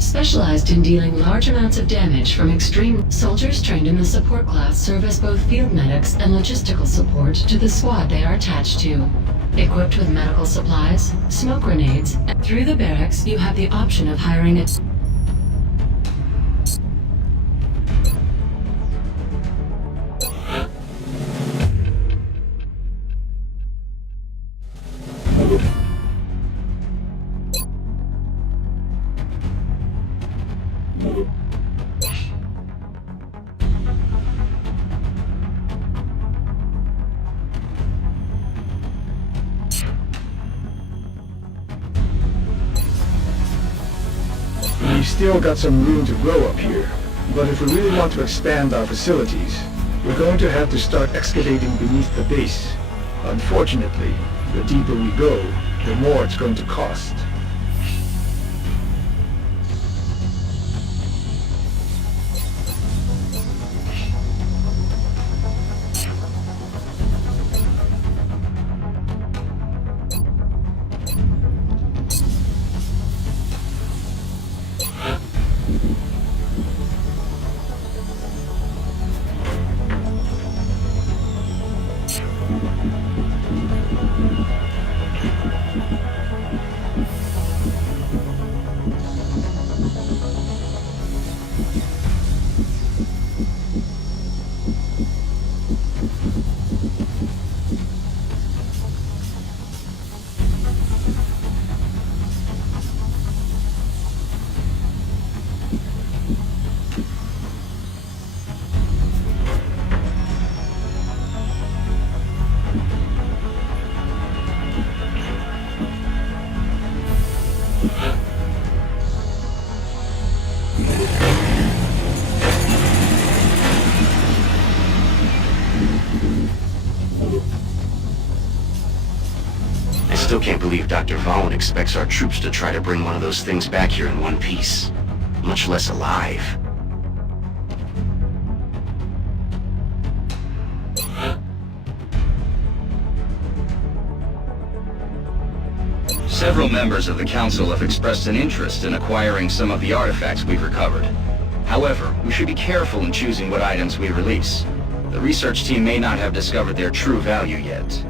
Specialized in dealing large amounts of damage from extreme... Soldiers trained in the support class serve as both field medics and logistical support to the squad they are attached to. Equipped with medical supplies, smoke grenades, and through the barracks you have the option of hiring a... We've still got some room to grow up here, but if we really want to expand our facilities, we're going to have to start excavating beneath the base. Unfortunately, the deeper we go, the more it's going to cost. can't believe Dr. Vaughn expects our troops to try to bring one of those things back here in one piece, much less alive. Several members of the Council have expressed an interest in acquiring some of the artifacts we've recovered. However, we should be careful in choosing what items we release. The research team may not have discovered their true value yet.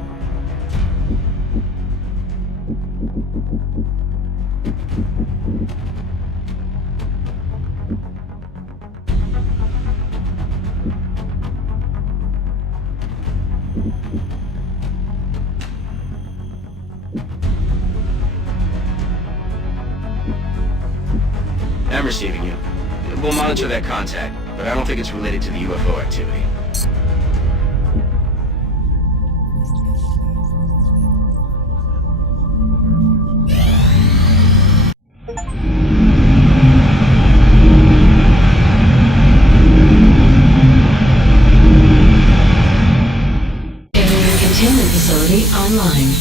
I'm receiving you. We'll monitor that contact, but I don't think it's related to the UFO activity. Alien containment facility online.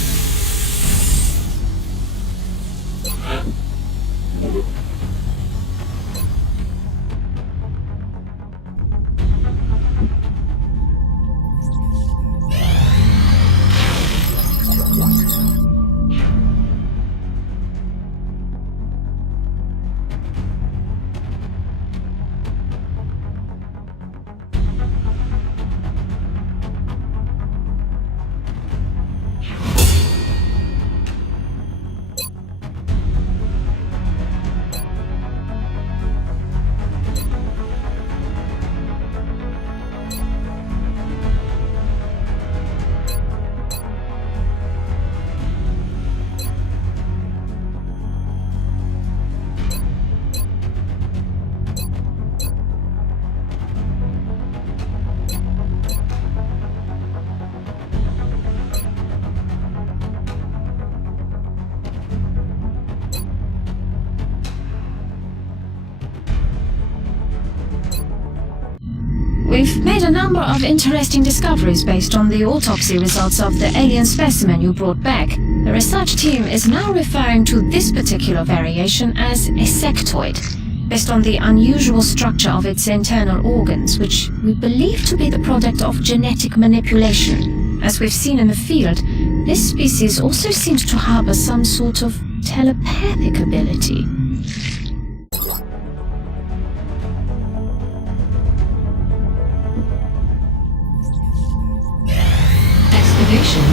We've made a number of interesting discoveries based on the autopsy results of the alien specimen you brought back. The research team is now referring to this particular variation as a sectoid, based on the unusual structure of its internal organs, which we believe to be the product of genetic manipulation. As we've seen in the field, this species also seems to harbor some sort of telepathic ability.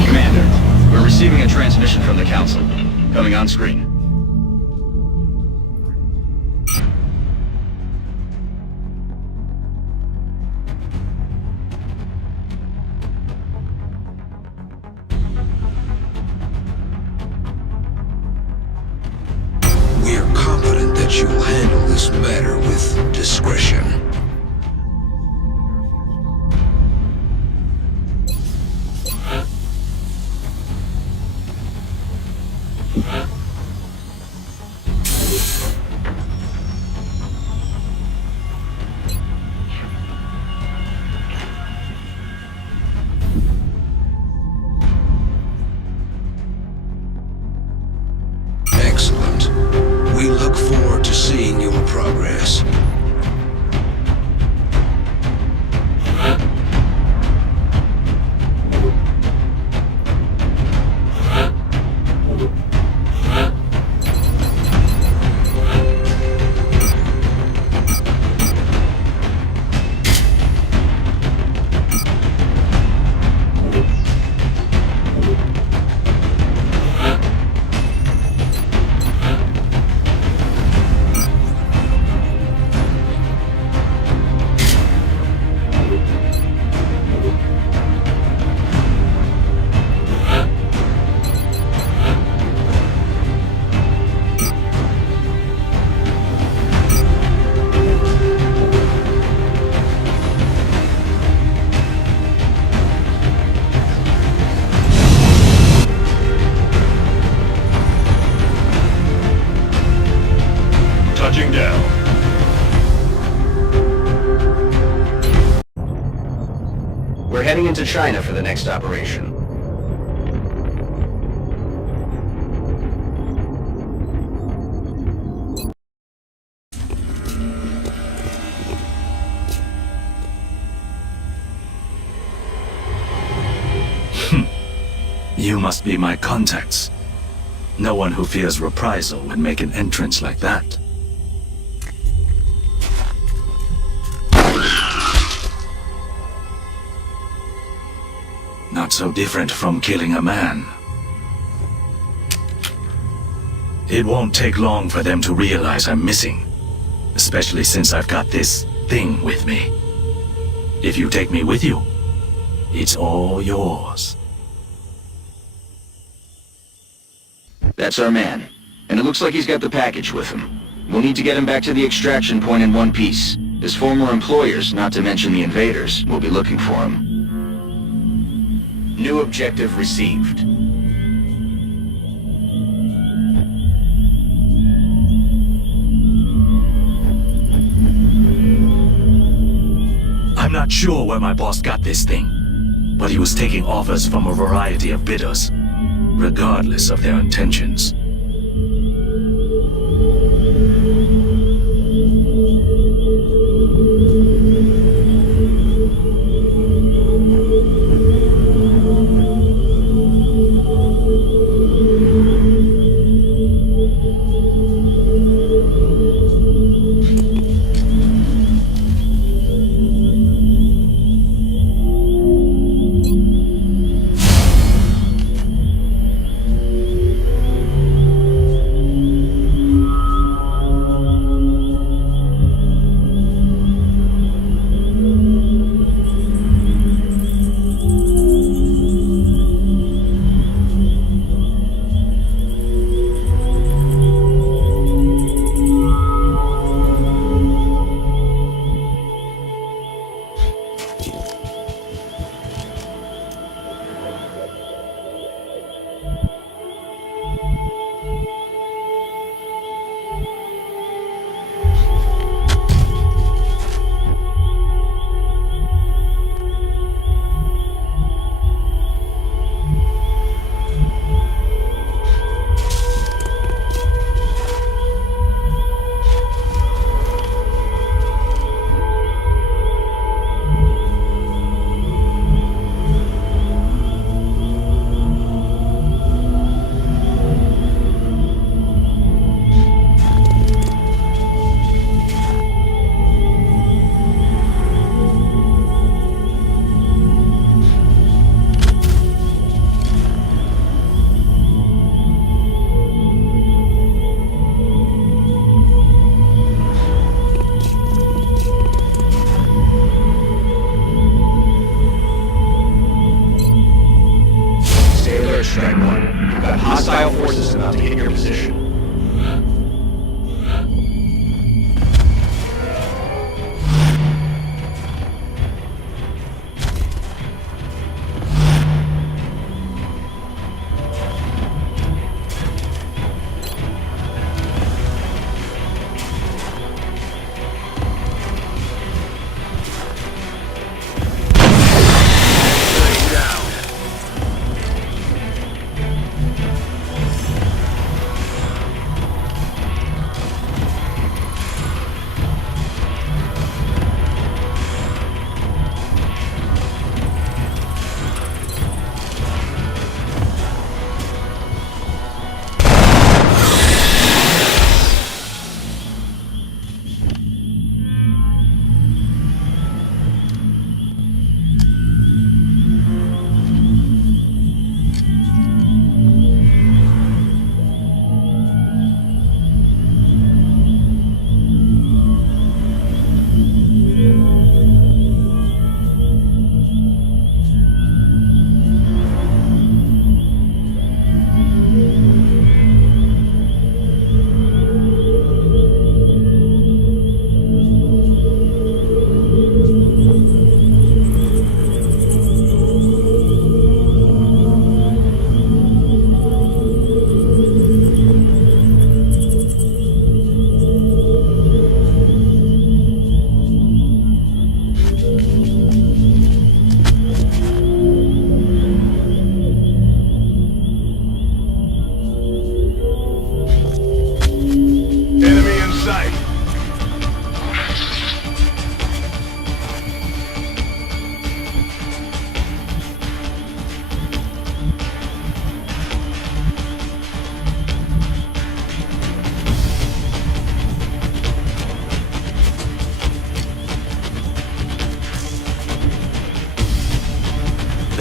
Commander, we're receiving a transmission from the Council. Coming on screen. We are confident that you will handle this matter with discretion. Excellent. We look forward to seeing your progress. Touching down. We're heading into China for the next operation. You must be my contacts. No one who fears reprisal would make an entrance like that. Not so different from killing a man. It won't take long for them to realize I'm missing. Especially since I've got this thing with me. If you take me with you, it's all yours. That's our man. And it looks like he's got the package with him. We'll need to get him back to the extraction point in one piece. His former employers, not to mention the invaders, will be looking for him. New objective received. I'm not sure where my boss got this thing, but he was taking offers from a variety of bidders, regardless of their intentions.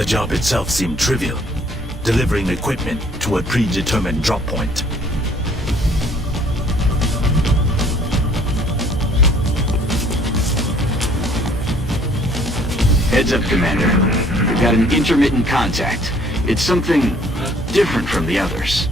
The job itself seemed trivial, delivering equipment to a predetermined drop point. Heads up, Commander. We've got an intermittent contact. It's something different from the others.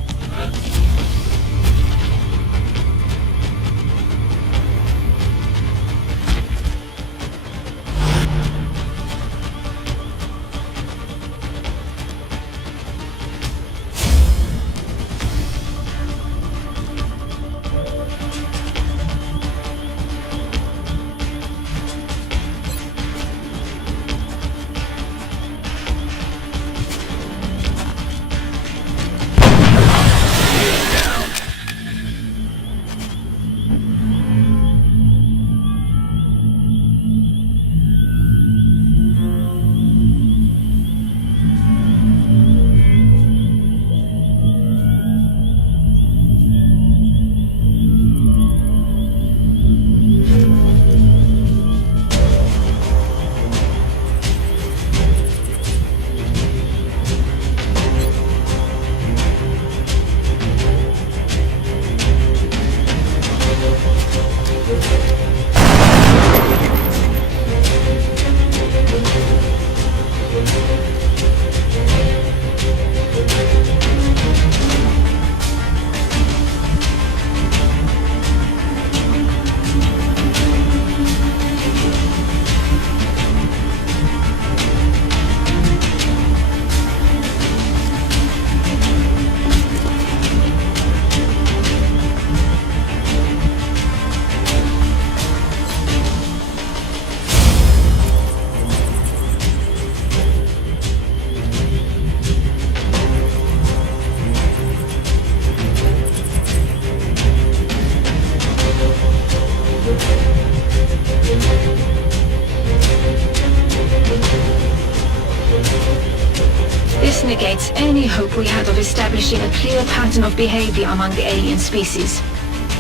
This negates any hope we had of establishing a clear pattern of behavior among the alien species.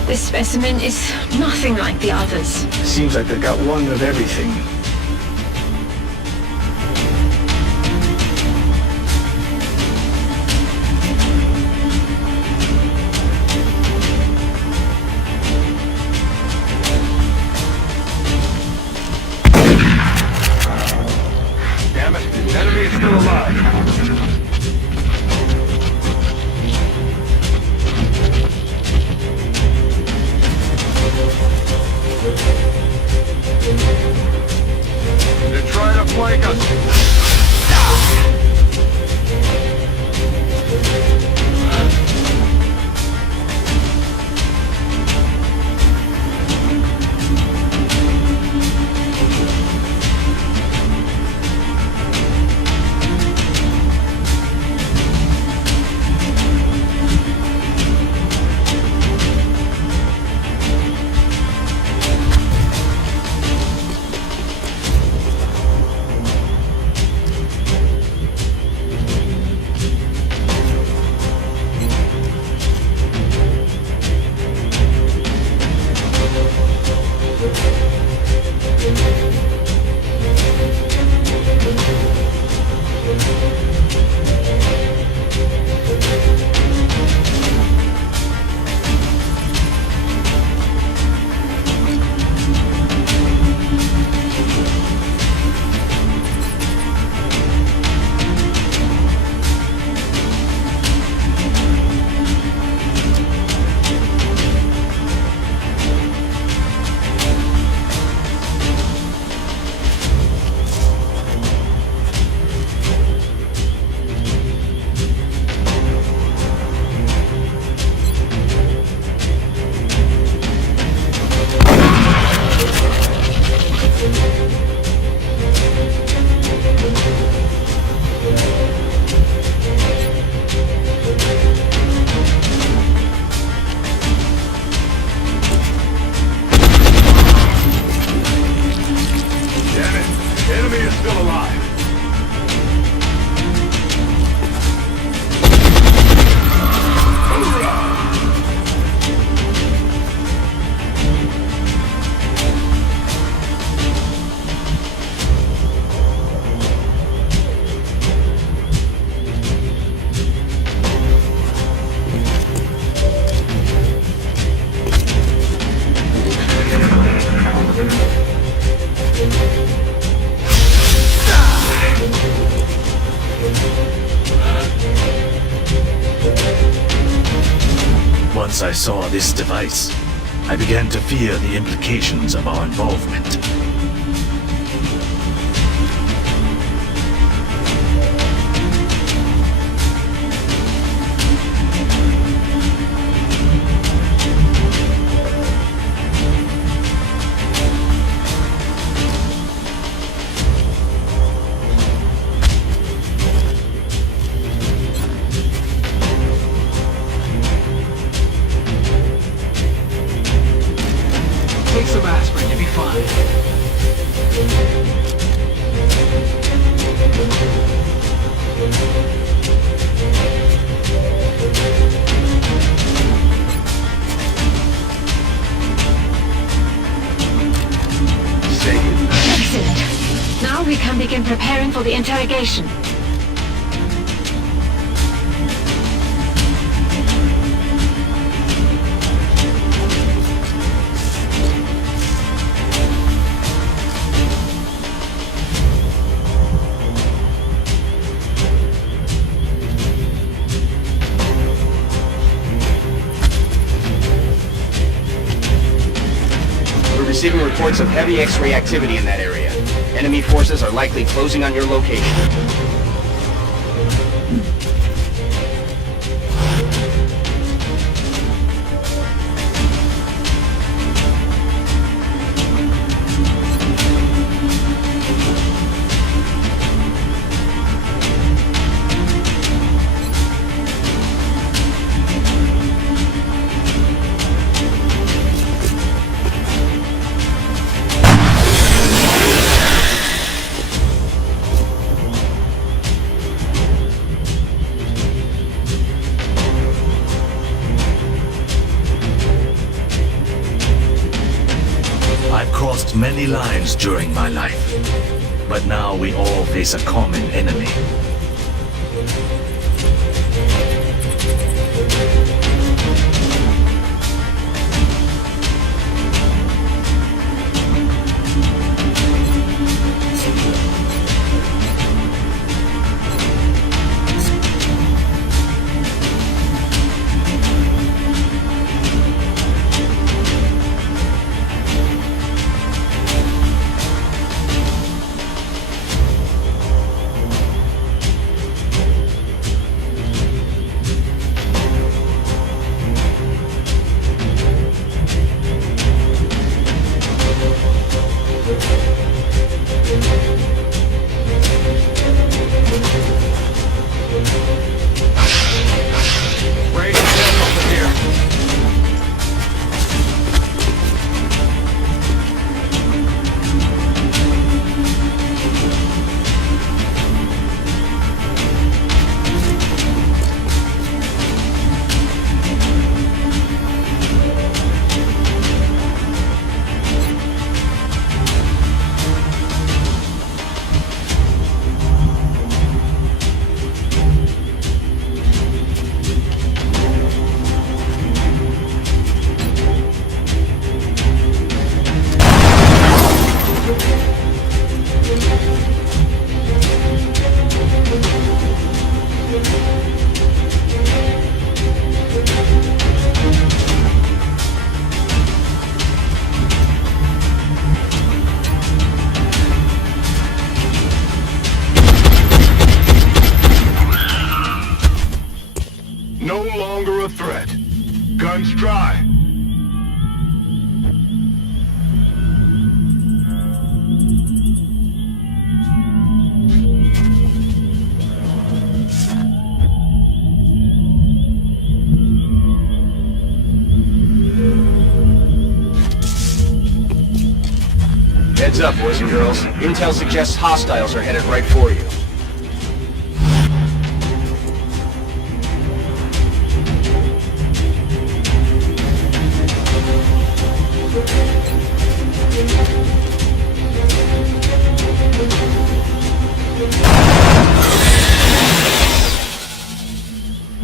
This specimen is nothing like the others. Seems like they got one of everything. Damn it, the enemy is still alive. Once I saw this device, I began to fear the implications of our involvement. Take some aspirin, you'll be fine. Excellent. Now we can begin preparing for the interrogation. Receiving reports of heavy X-ray activity in that area. Enemy forces are likely closing on your location. I've crossed many lines during my life, but now we all face a common enemy. No longer a threat. Guns dry. Heads up, boys and girls. Intel suggests hostiles are headed right for you.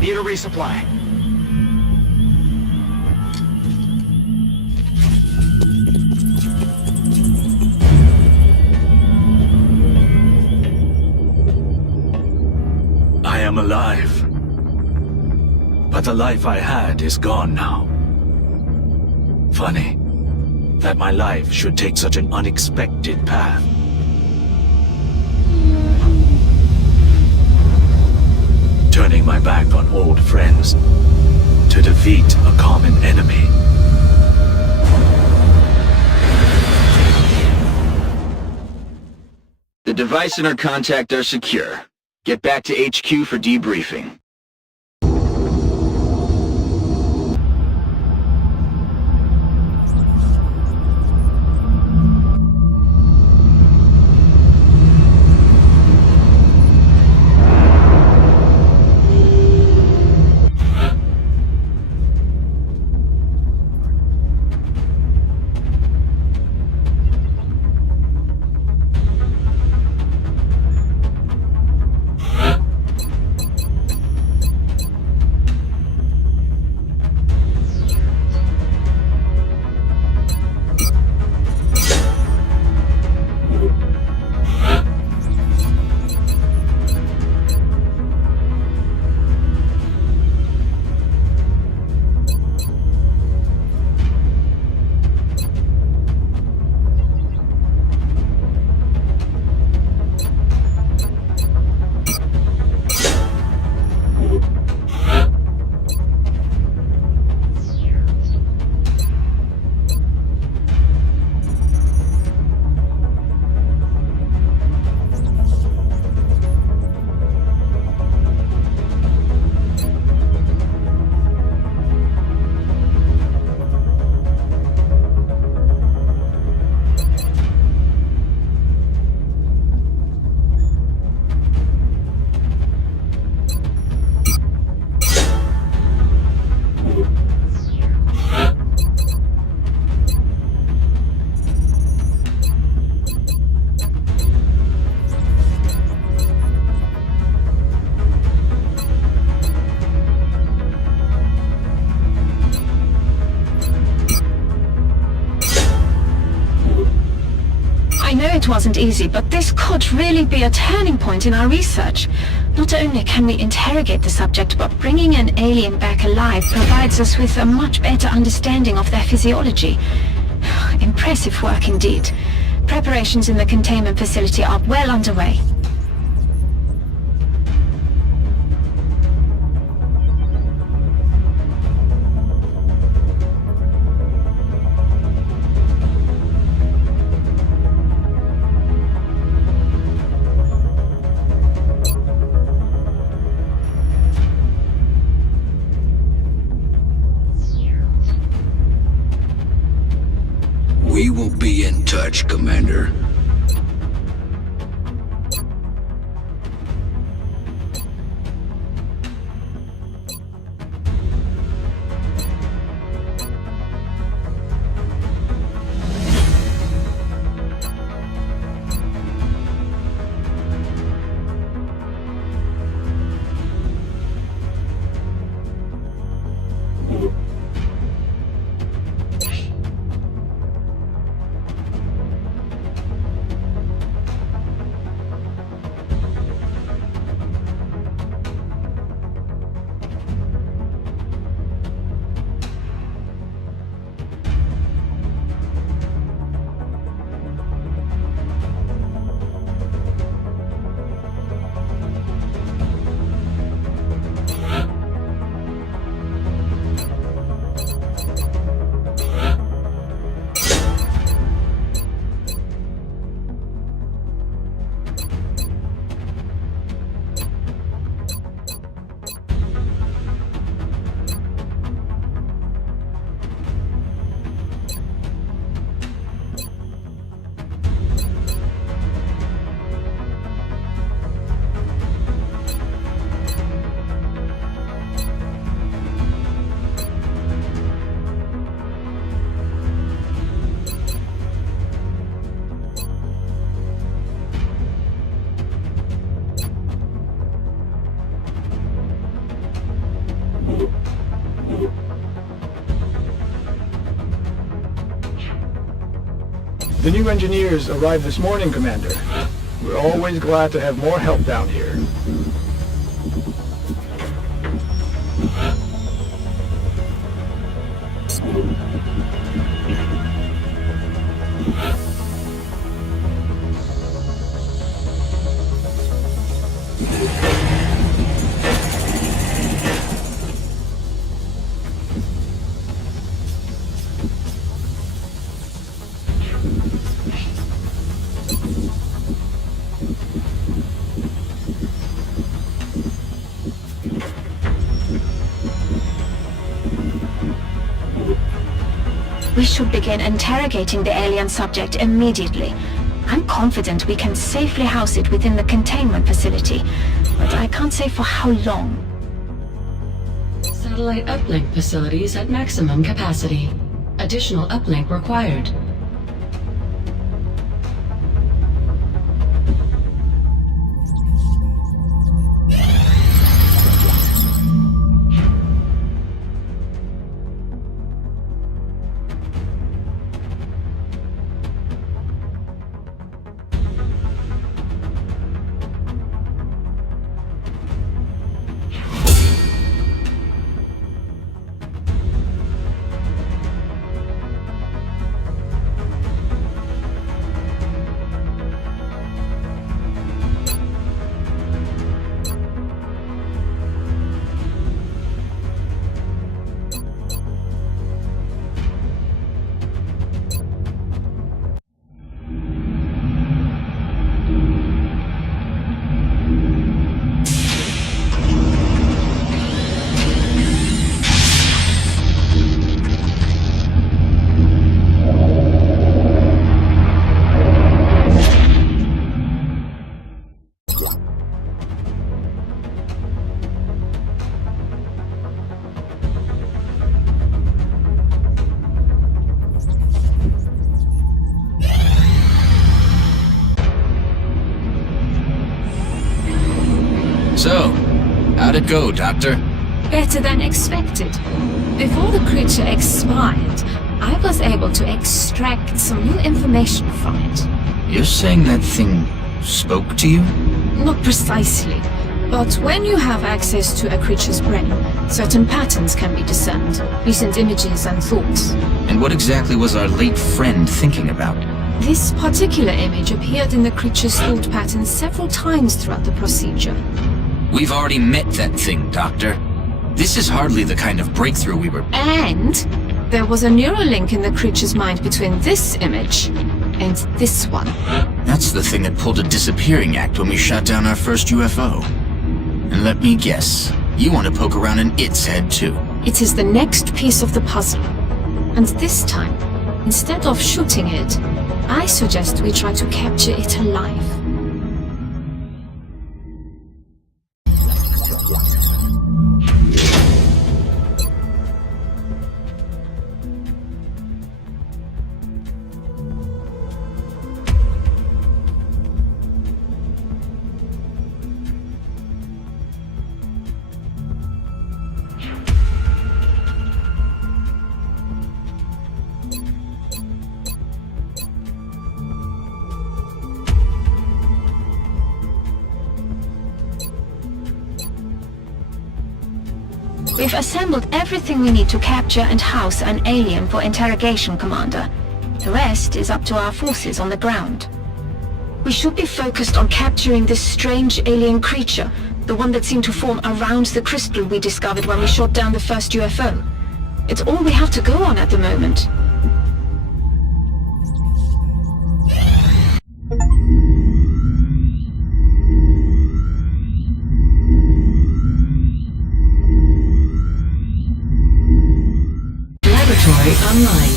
Need a resupply. I am alive. But the life I had is gone now. Funny that my life should take such an unexpected path. Turning my back on old friends to defeat a common enemy. The device and our contact are secure. Get back to HQ for debriefing. It wasn't easy, but this could really be a turning point in our research. Not only can we interrogate the subject, but bringing an alien back alive provides us with a much better understanding of their physiology. Impressive work indeed. Preparations in the containment facility are well underway. We will be in touch, Commander. The new engineers arrived this morning, Commander. We're always glad to have more help down here. We should begin interrogating the alien subject immediately. I'm confident we can safely house it within the containment facility, but I can't say for how long. Satellite uplink facilities at maximum capacity. Additional uplink required. So, how'd it go, Doctor? Better than expected. Before the creature expired, I was able to extract some new information from it. You're saying that thing spoke to you? Not precisely, but when you have access to a creature's brain, certain patterns can be discerned, recent images and thoughts. And what exactly was our late friend thinking about? This particular image appeared in the creature's thought patterns several times throughout the procedure. We've already met that thing, Doctor. This is hardly the kind of breakthrough we were... And there was a neural link in the creature's mind between this image and this one. That's the thing that pulled a disappearing act when we shot down our first UFO. And let me guess, you want to poke around in its head too. It is the next piece of the puzzle. And this time, instead of shooting it, I suggest we try to capture it alive. We've assembled everything we need to capture and house an alien for interrogation, Commander. The rest is up to our forces on the ground. We should be focused on capturing this strange alien creature, the one that seemed to form around the crystal we discovered when we shot down the first UFO. It's all we have to go on at the moment. Online.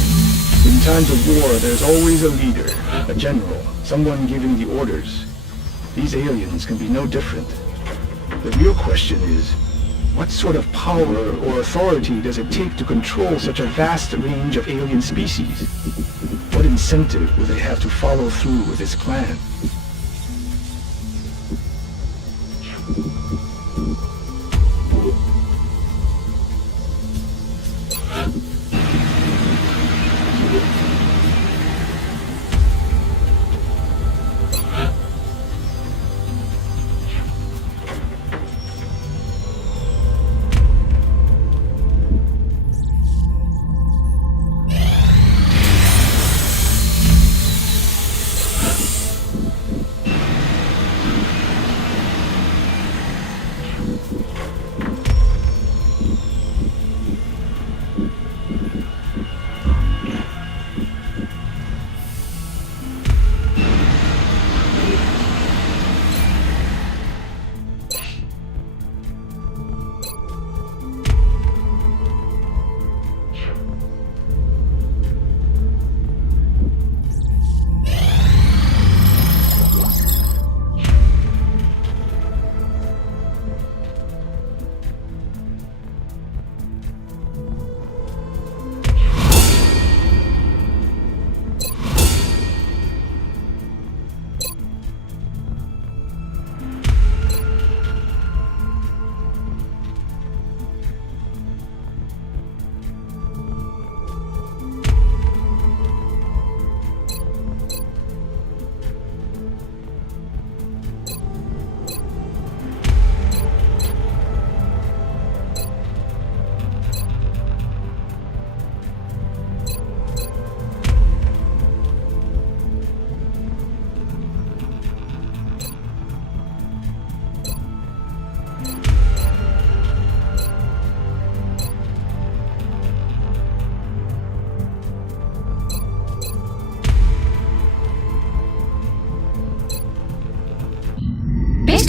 In times of war, there's always a leader, a general, someone giving the orders. These aliens can be no different. The real question is, what sort of power or authority does it take to control such a vast range of alien species? What incentive will they have to follow through with this plan?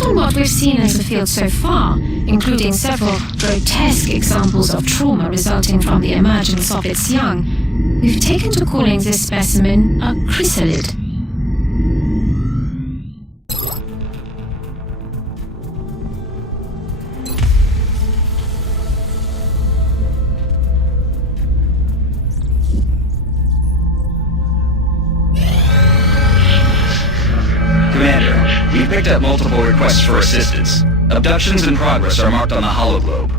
on what we've seen as a field so far, including several grotesque examples of trauma resulting from the emergence of its young, we've taken to calling this specimen a chrysalid. Commander, we've picked up multiple requests for assistance. Abductions in progress are marked on the hologlobe.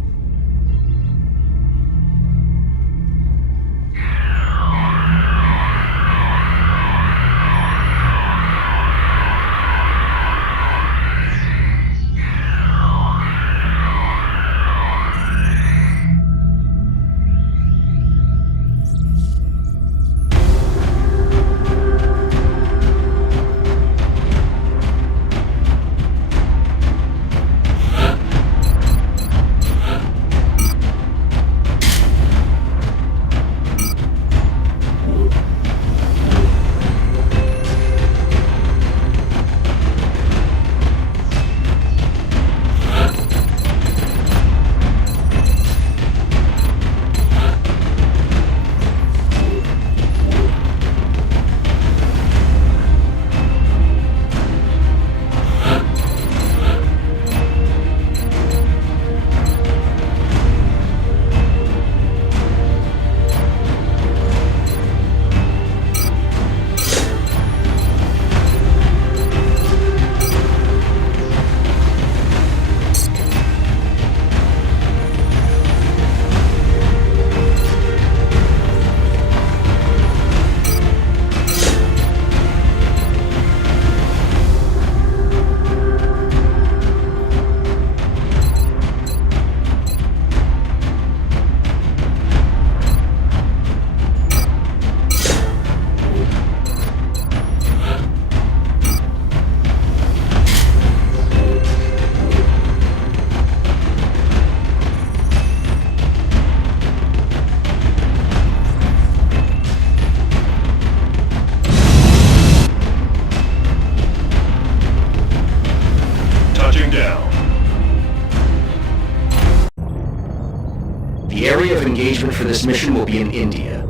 The area of engagement for this mission will be in India.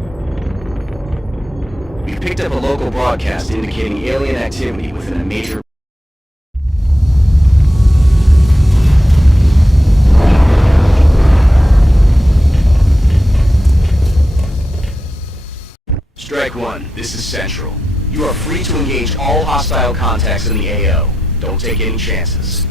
We've picked up a local broadcast indicating alien activity within a major... Strike 1, this is Central. You are free to engage all hostile contacts in the AO. Don't take any chances.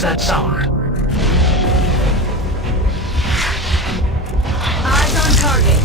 was that sound? Eyes on target.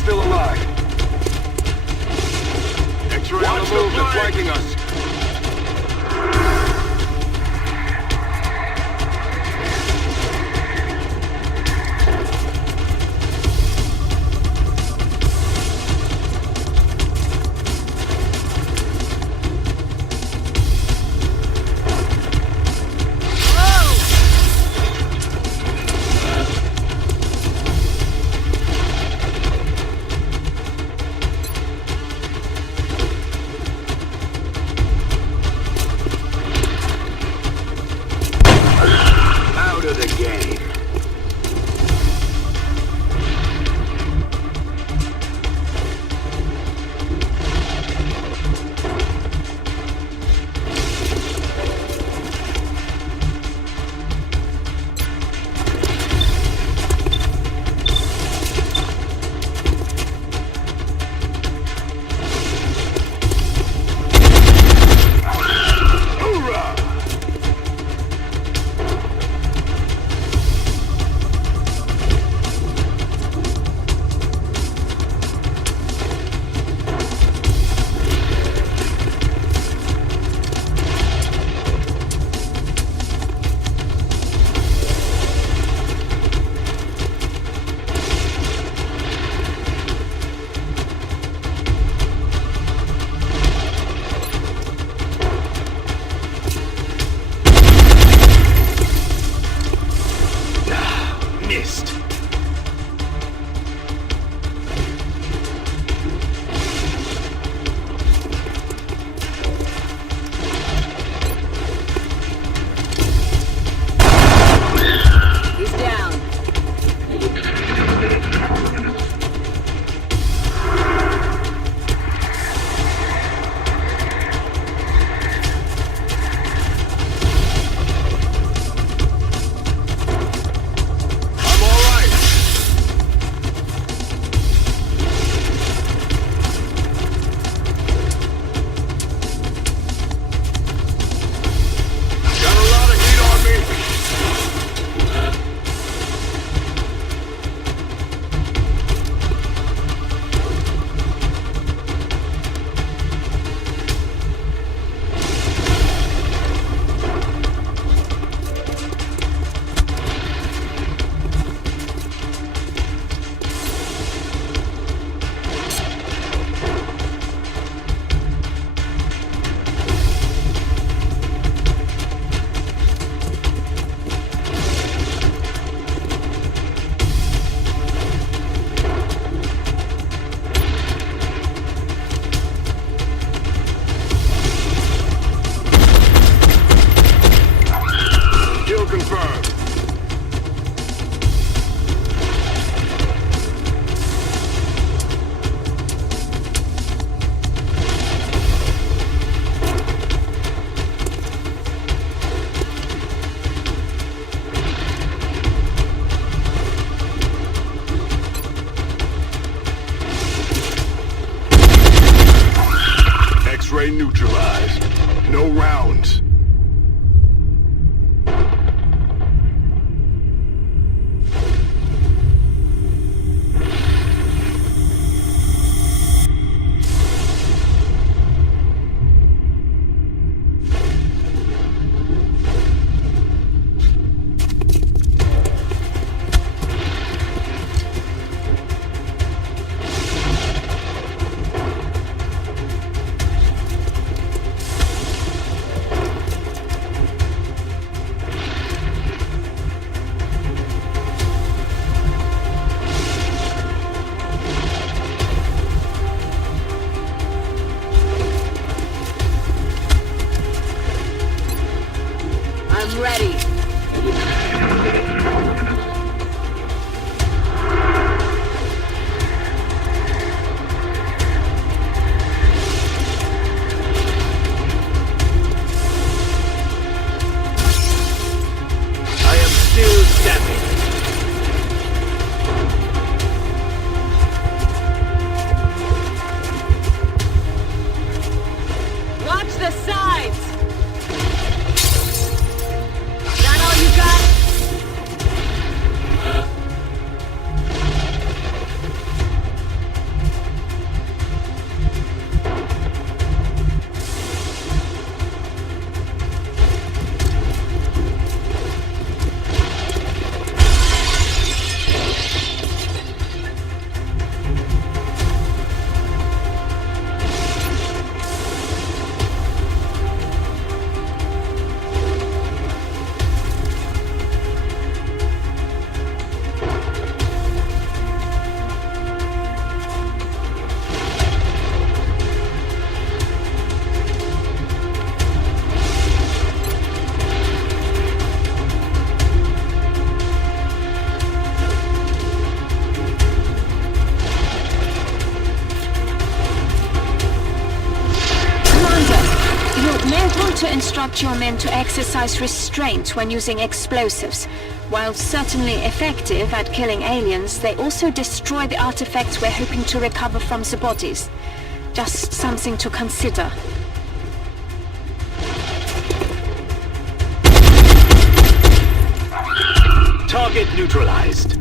still alive. X-ray on the move, they're flanking us. X-ray neutralized. No rounds. instruct your men to exercise restraint when using explosives. While certainly effective at killing aliens, they also destroy the artifacts we're hoping to recover from the bodies. Just something to consider. Target neutralized.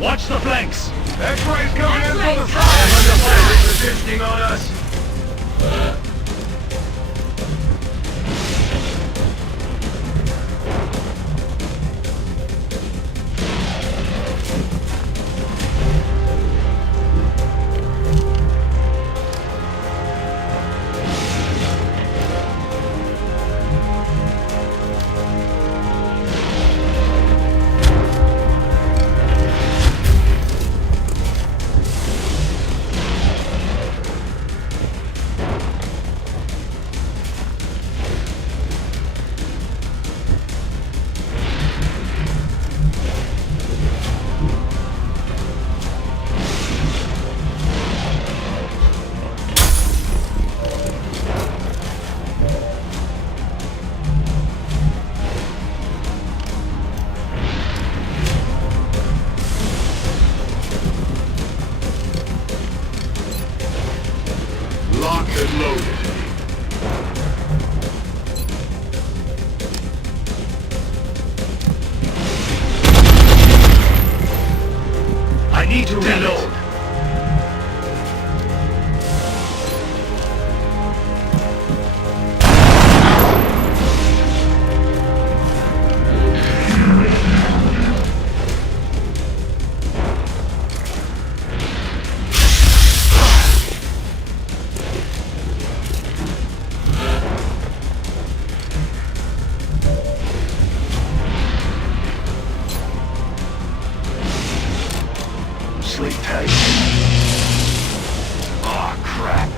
Watch the flanks! X-rays coming in from the side! The flank is resisting on us! Locked and loaded. I need to reload. Sleep tight. Oh, crap.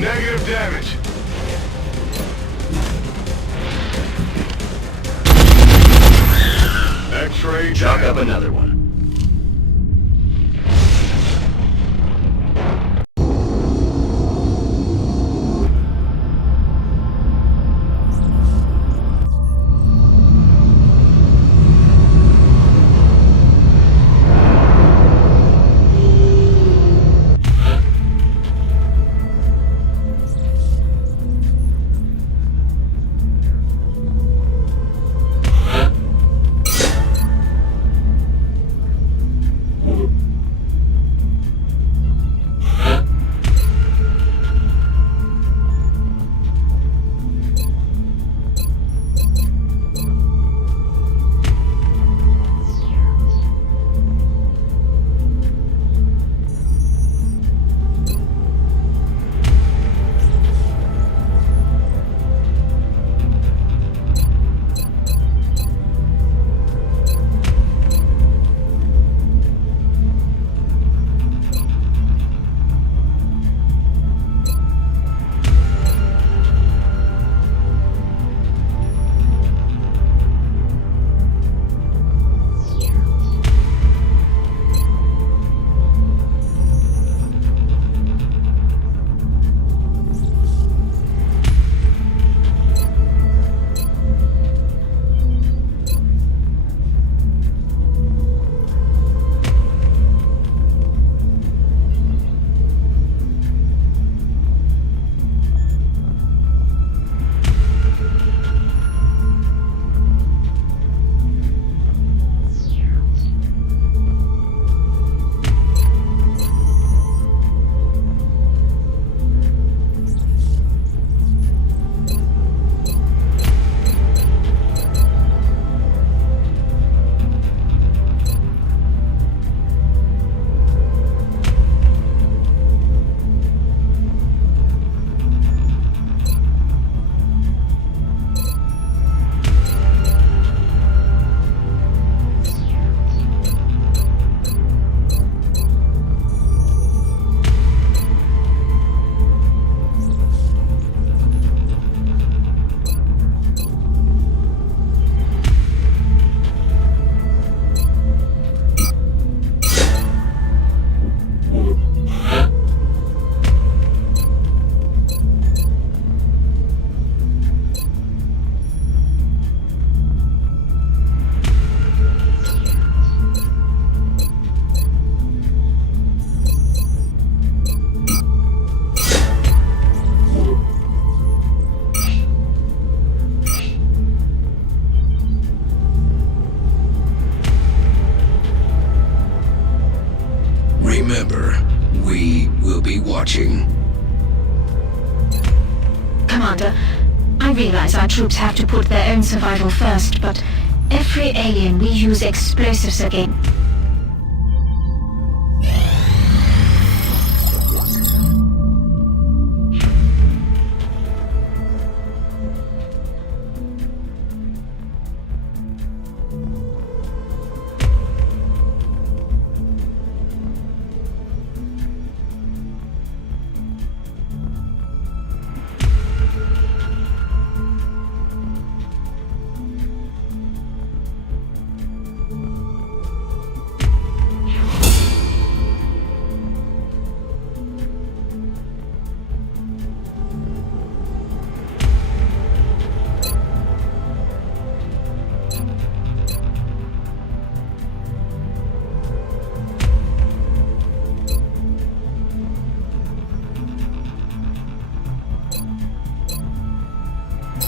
Negative damage. X-ray. Chalk up another one. remember, we will be watching. Commander, I realize our troops have to put their own survival first, but every alien we use explosives against.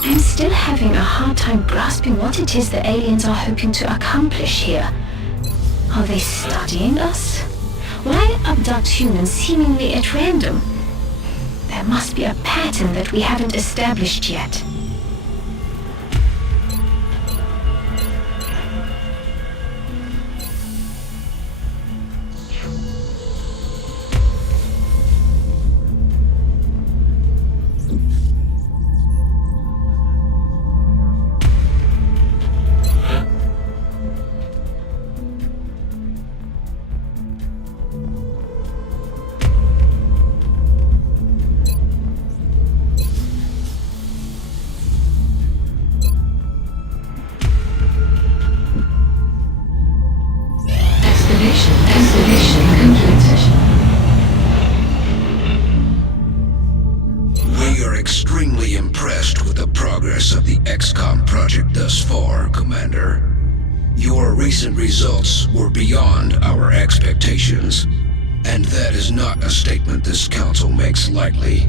I'm still having a hard time grasping what it is the aliens are hoping to accomplish here. Are they studying us? Why abduct humans seemingly at random? There must be a pattern that we haven't established yet. Excavation complete. We are extremely impressed with the progress of the XCOM project thus far, Commander. Your recent results were beyond our expectations, and that is not a statement this council makes lightly.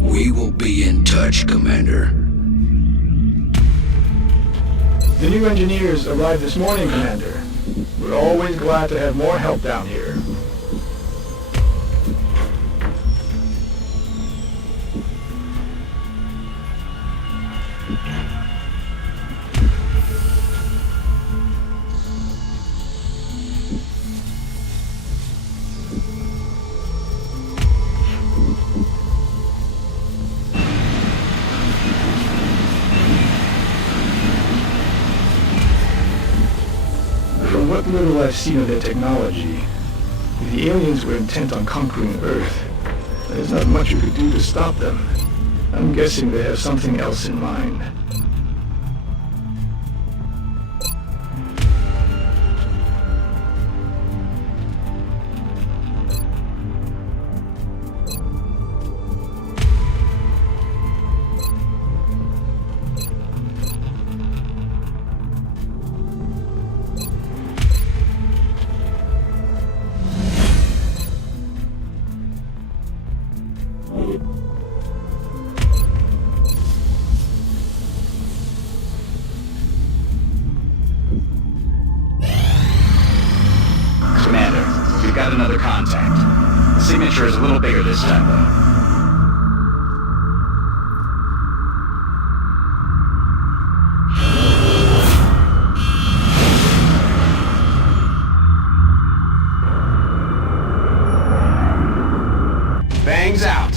We will be in touch, Commander. The new engineers arrived this morning, Commander. We're always glad to have more help down here. From what little I've seen of their technology, if the aliens were intent on conquering Earth, there's not much you could do to stop them. I'm guessing they have something else in mind. Commander, we've got another contact. The signature is a little bigger this time, though. Bangs out.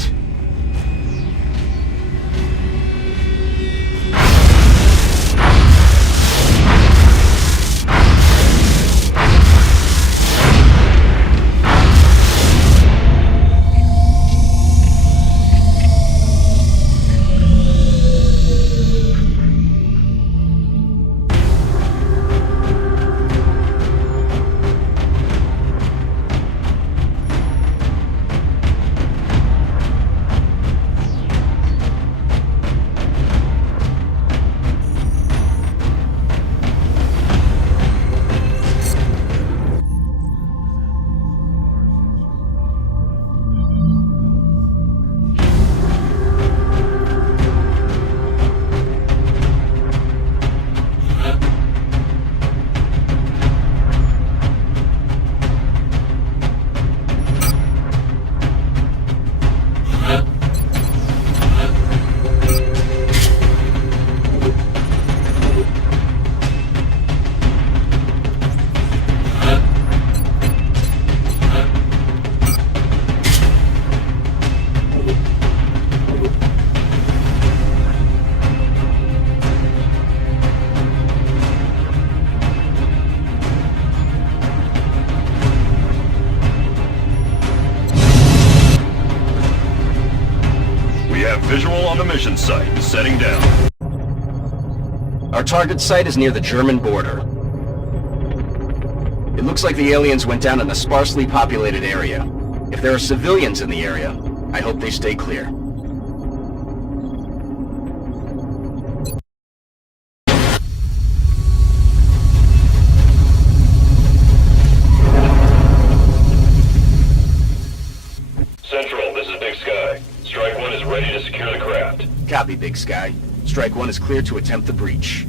have visual on the mission site. Setting down. Our target site is near the German border. It looks like the aliens went down in a sparsely populated area. If there are civilians in the area, I hope they stay clear. Central, this is Big Sky. Strike 1 is ready to secure the craft. Copy, Big Sky. Strike 1 is clear to attempt the breach.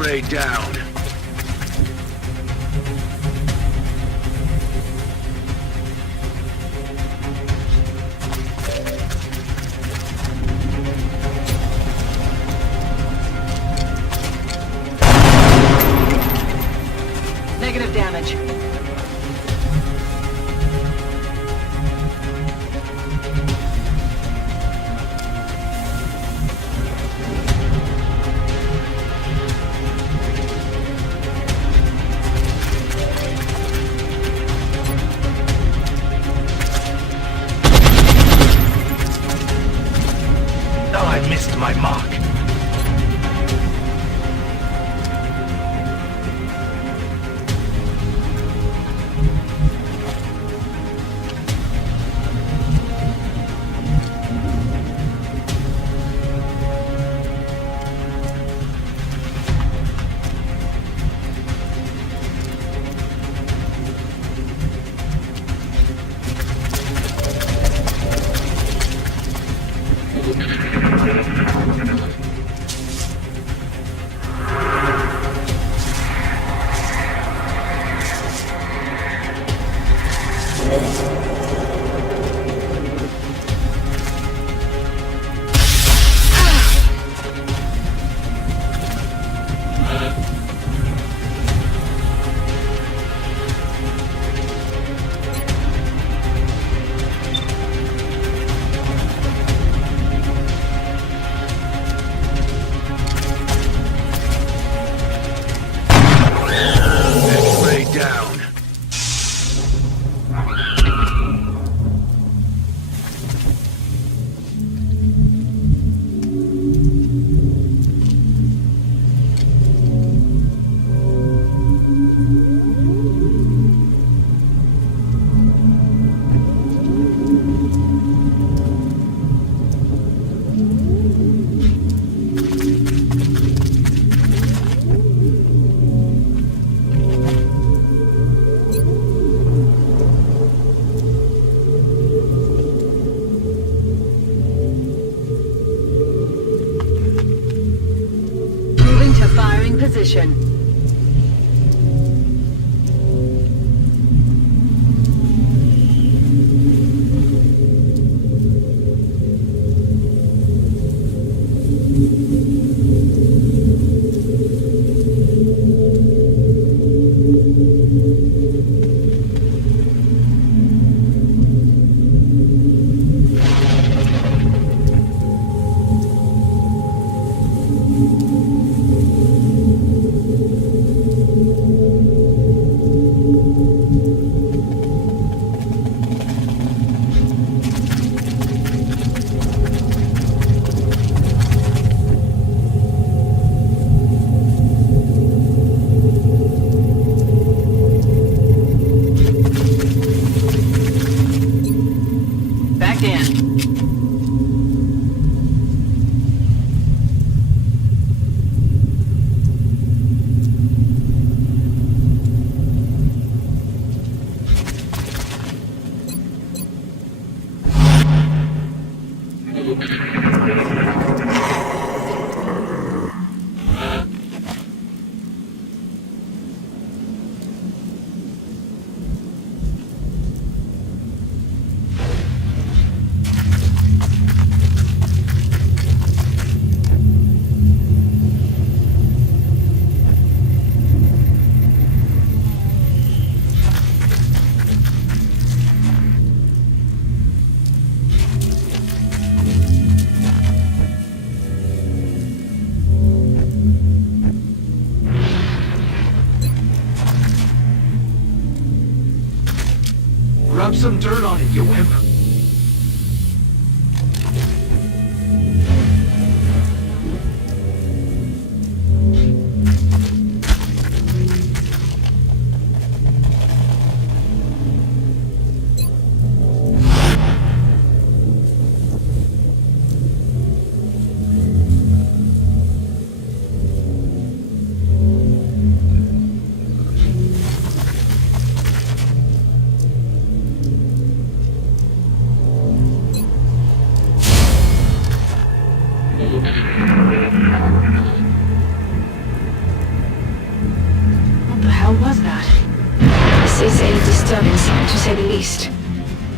X-ray down. Negative damage. Oh, I missed my mark. X-ray down. Moving to firing position. Back in. Rub some dirt on it, you wimp. say the least.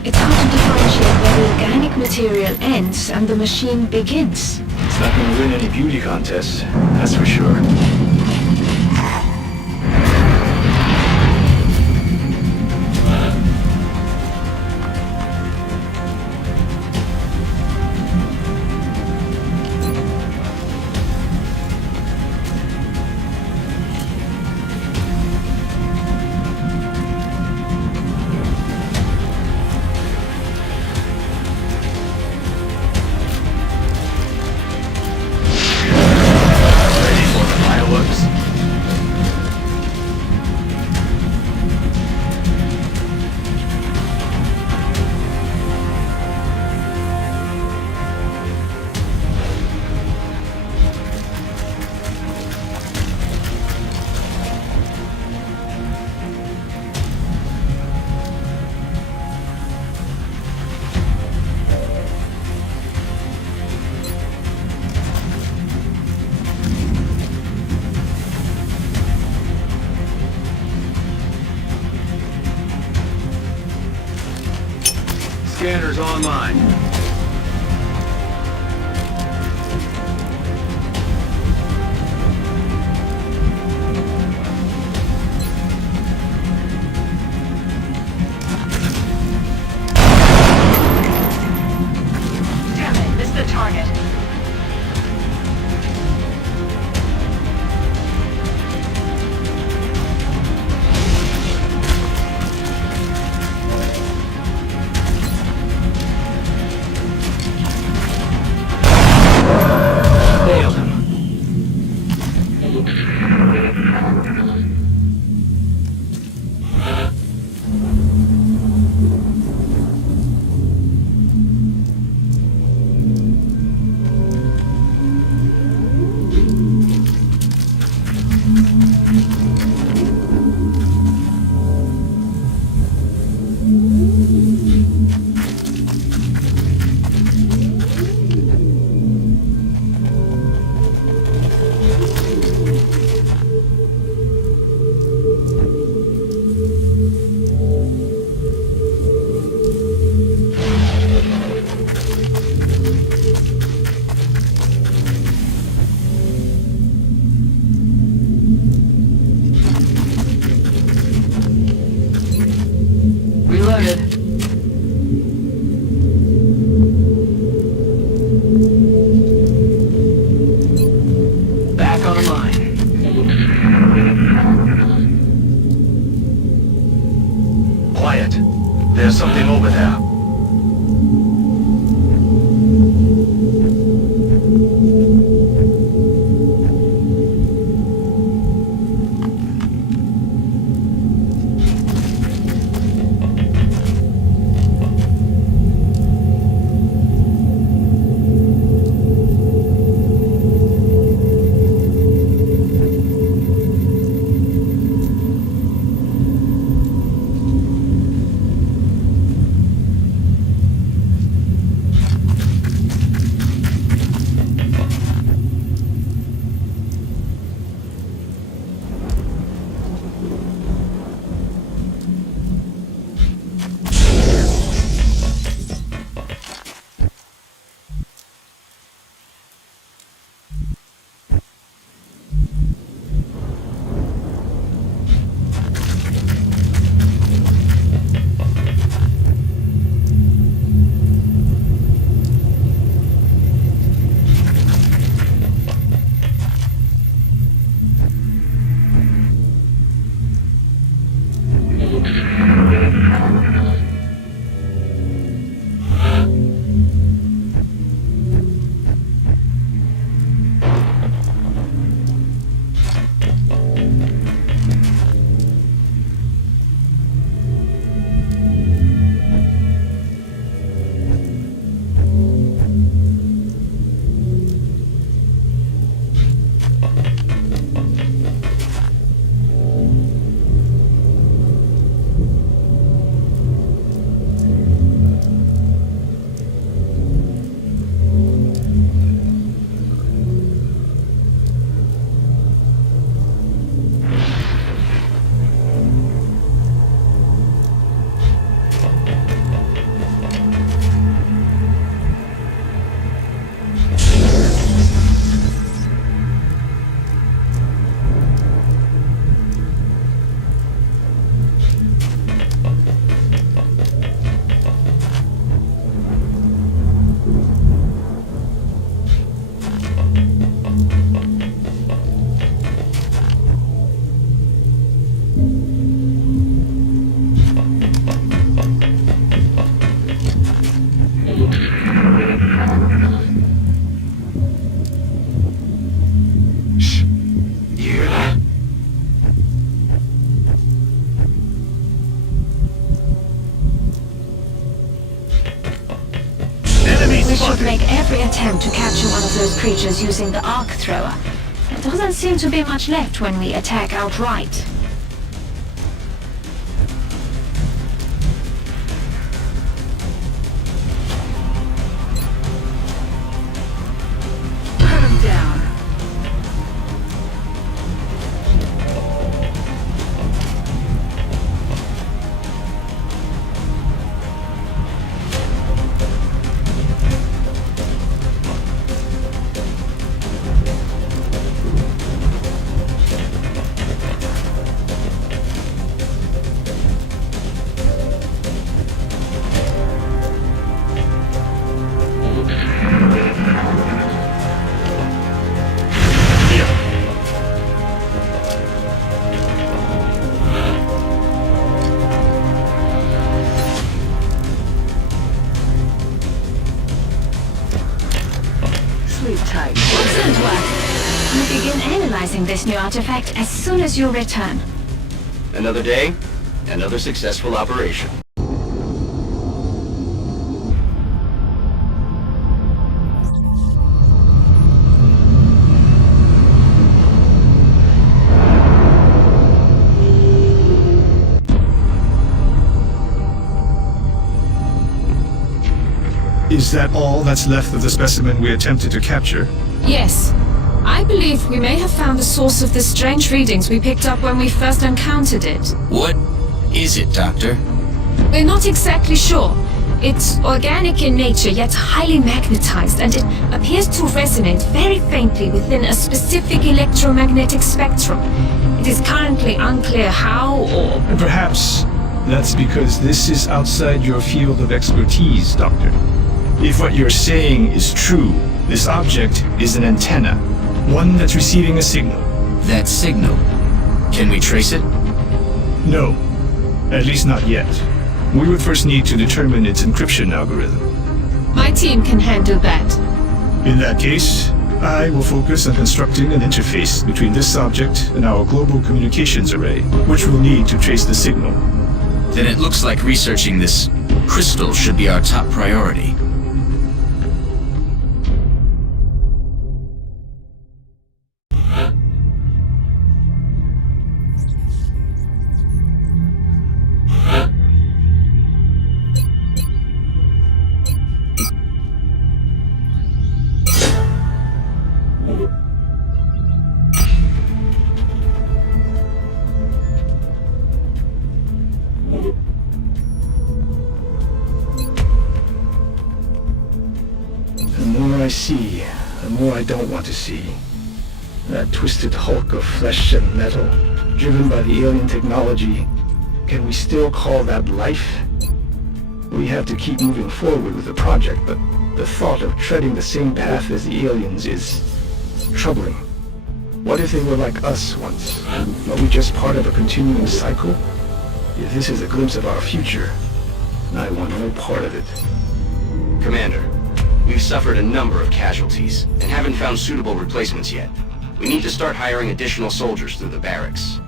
It's hard to differentiate where the organic material ends and the machine begins. It's not going to win any beauty contests, that's for sure. Scanner's online. Damn it, missed the target. Nailed him. Reloaded. Back online. Quiet. There's something over there. We should make every attempt to capture one of those creatures using the arc thrower. There doesn't seem to be much left when we attack outright. Put him down. Sleep tight. Excellent work. We'll begin analyzing this new artifact as soon as you return. Another day, another successful operation. Is that all that's left of the specimen we attempted to capture? Yes. I believe we may have found the source of the strange readings we picked up when we first encountered it. What is it, Doctor? We're not exactly sure. It's organic in nature, yet highly magnetized, and it appears to resonate very faintly within a specific electromagnetic spectrum. It is currently unclear how or... And perhaps that's because this is outside your field of expertise, Doctor. If what you're saying is true, this object is an antenna, one that's receiving a signal. That signal. Can we trace it? No, at least not yet. We would first need to determine its encryption algorithm. My team can handle that. In that case, I will focus on constructing an interface between this object and our global communications array, which we'll need to trace the signal. Then it looks like researching this crystal should be our top priority. The more I see, the more I don't want to see. That twisted hulk of flesh and metal, driven by the alien technology, can we still call that life? We have to keep moving forward with the project, but the thought of treading the same path as the aliens is troubling. What if they were like us once? Are we just part of a continuing cycle? If this is a glimpse of our future, I want no part of it. Commander, we've suffered a number of casualties and haven't found suitable replacements yet. We need to start hiring additional soldiers through the barracks.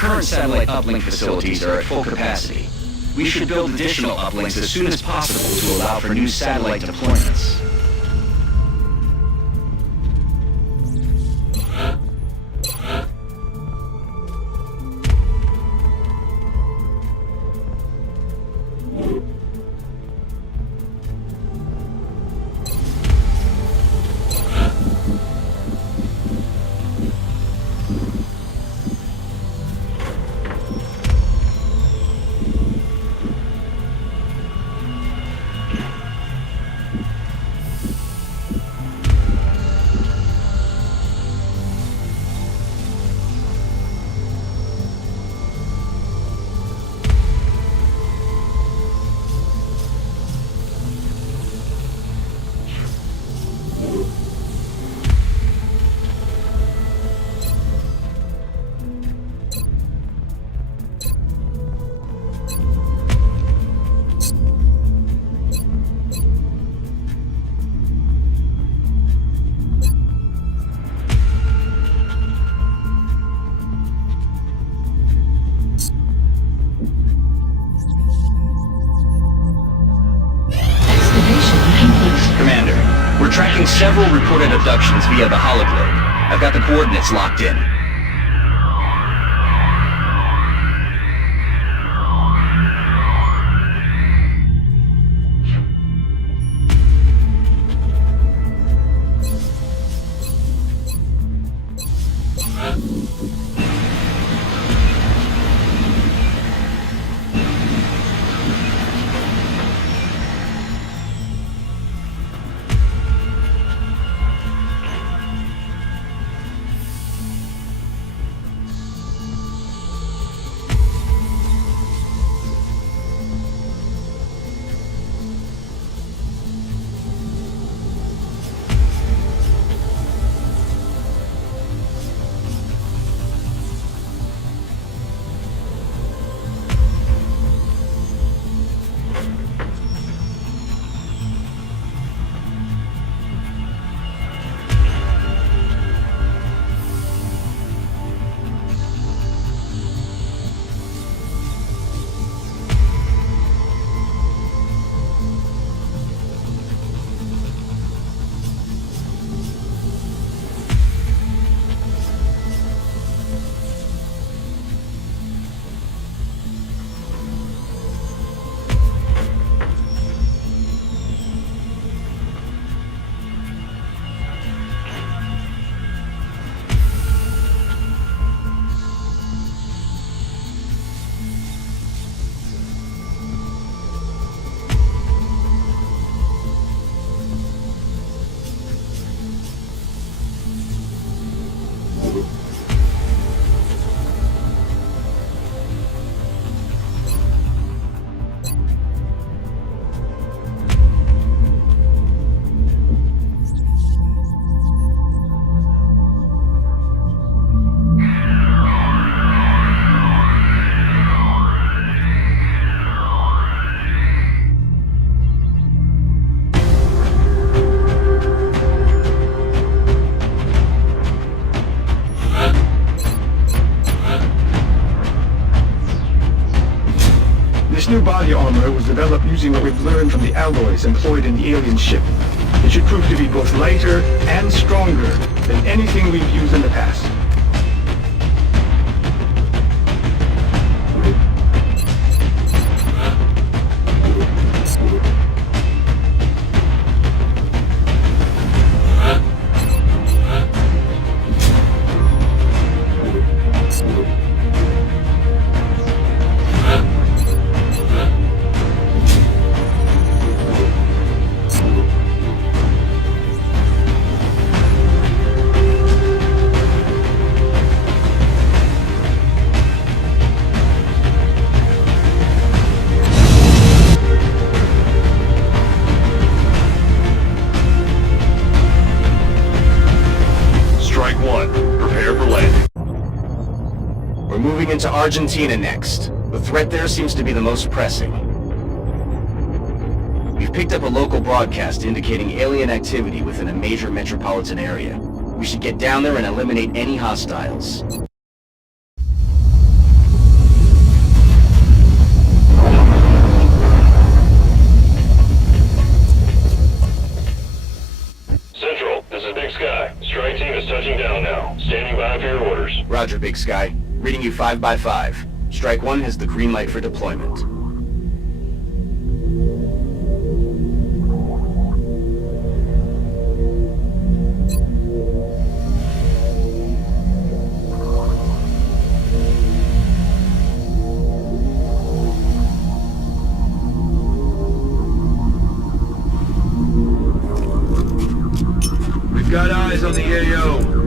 current satellite uplink facilities are at full capacity. We should build additional uplinks as soon as possible to allow for new satellite deployments. Commander, we're tracking several reported abductions via the hologlobe. I've got the coordinates locked in. This new body armor was developed using what we've learned from the alloys employed in the alien ship. It should prove to be both lighter and stronger than anything we've used in the past. Moving into Argentina next. The threat there seems to be the most pressing. We've picked up a local broadcast indicating alien activity within a major metropolitan area. We should get down there and eliminate any hostiles. Sky. Strike team is touching down now. Standing by for your orders. Roger, Big Sky. Reading you 5 by 5. Strike 1 has the green light for deployment. We've got eyes on the AO.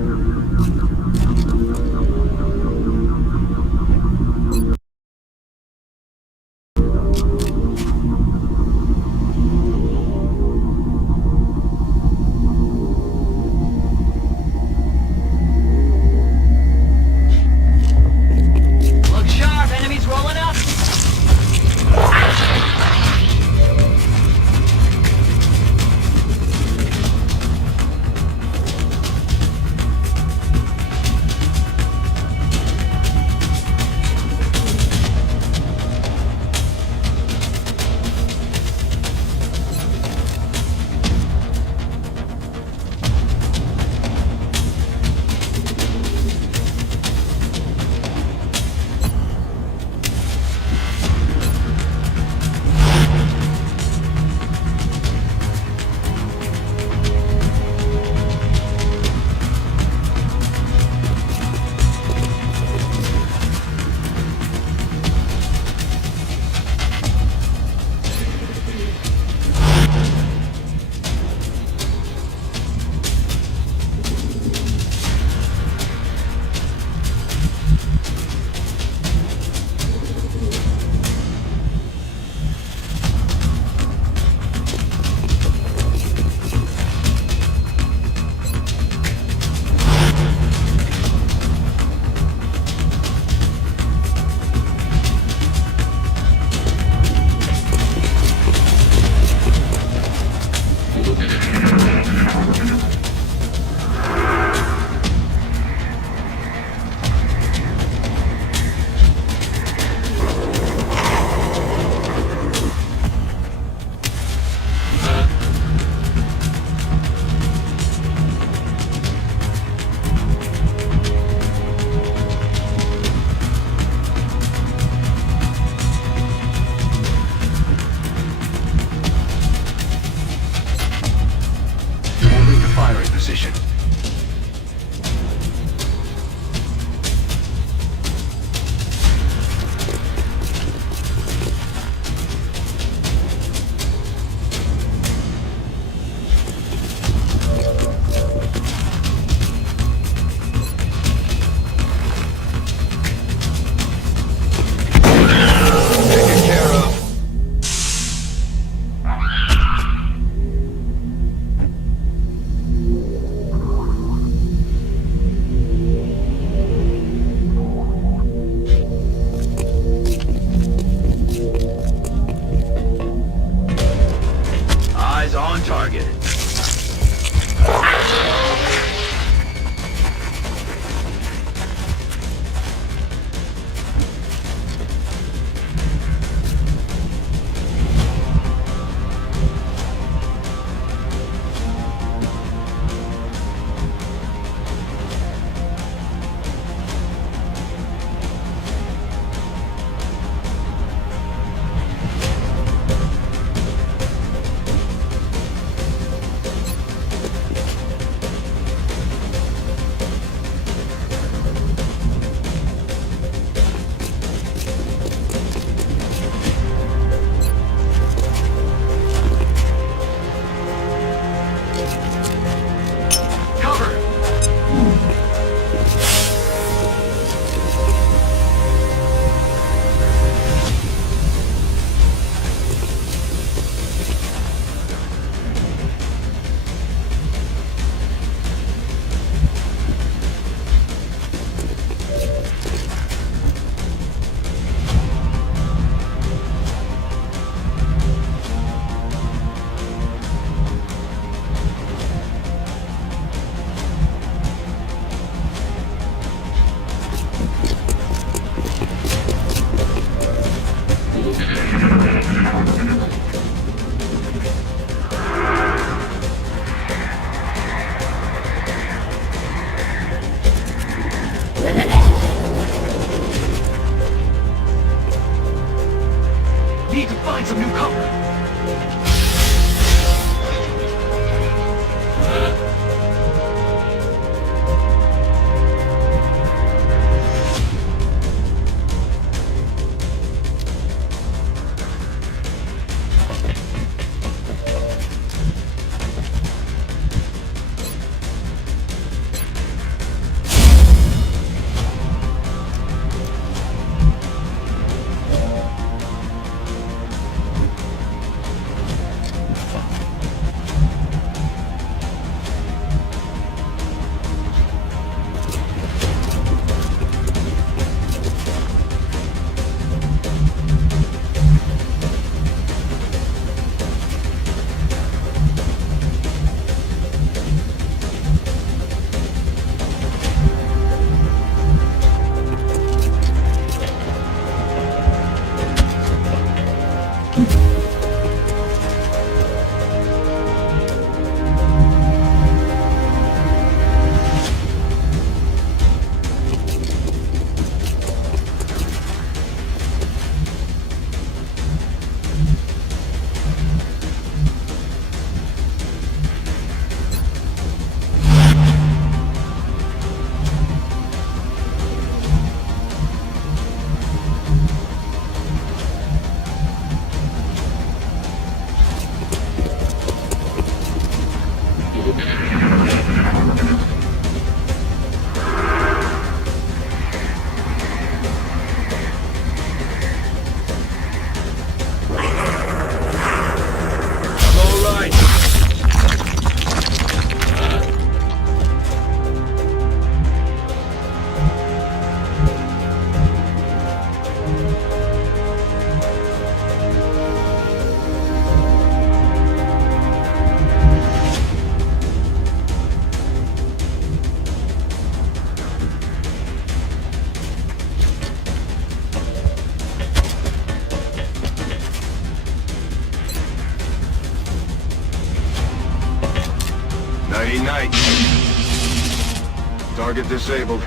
Target disabled.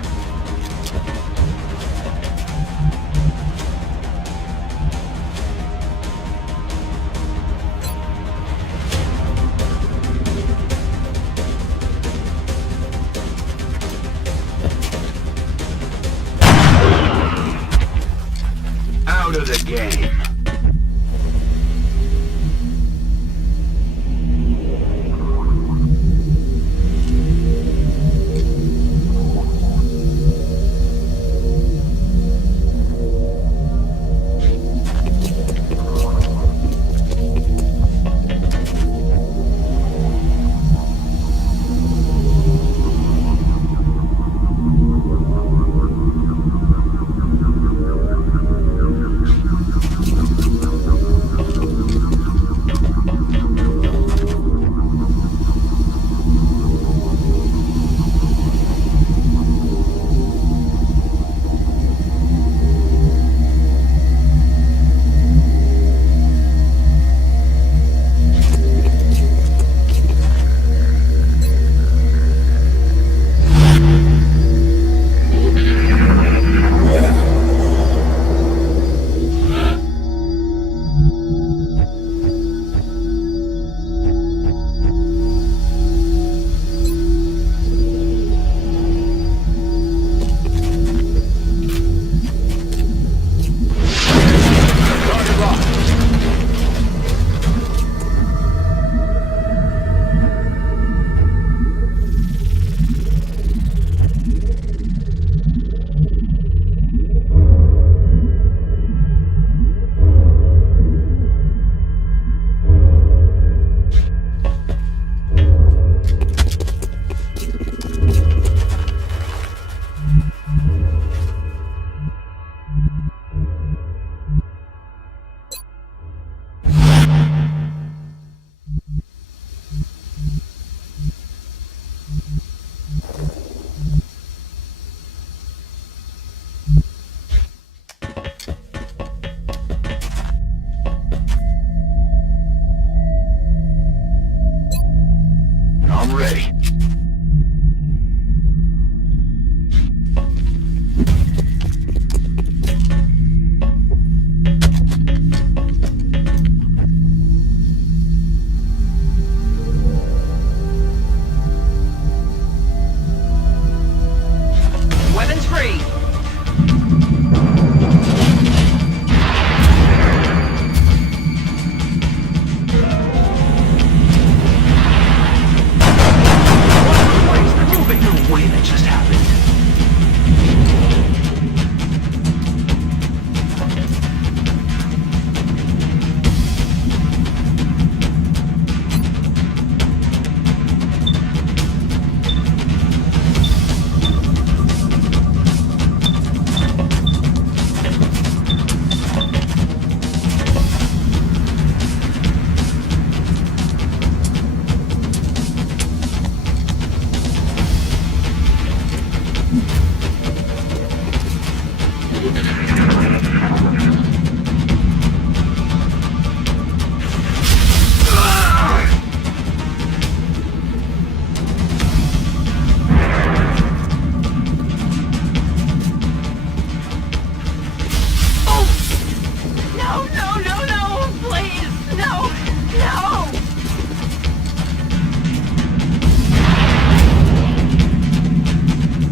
Out of the game. I'm ready. Weapons free. Wait, that just happened.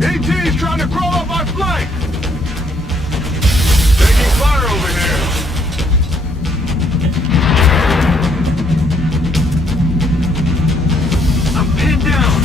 AT's trying to crawl up my flank! Taking fire over here! I'm pinned down!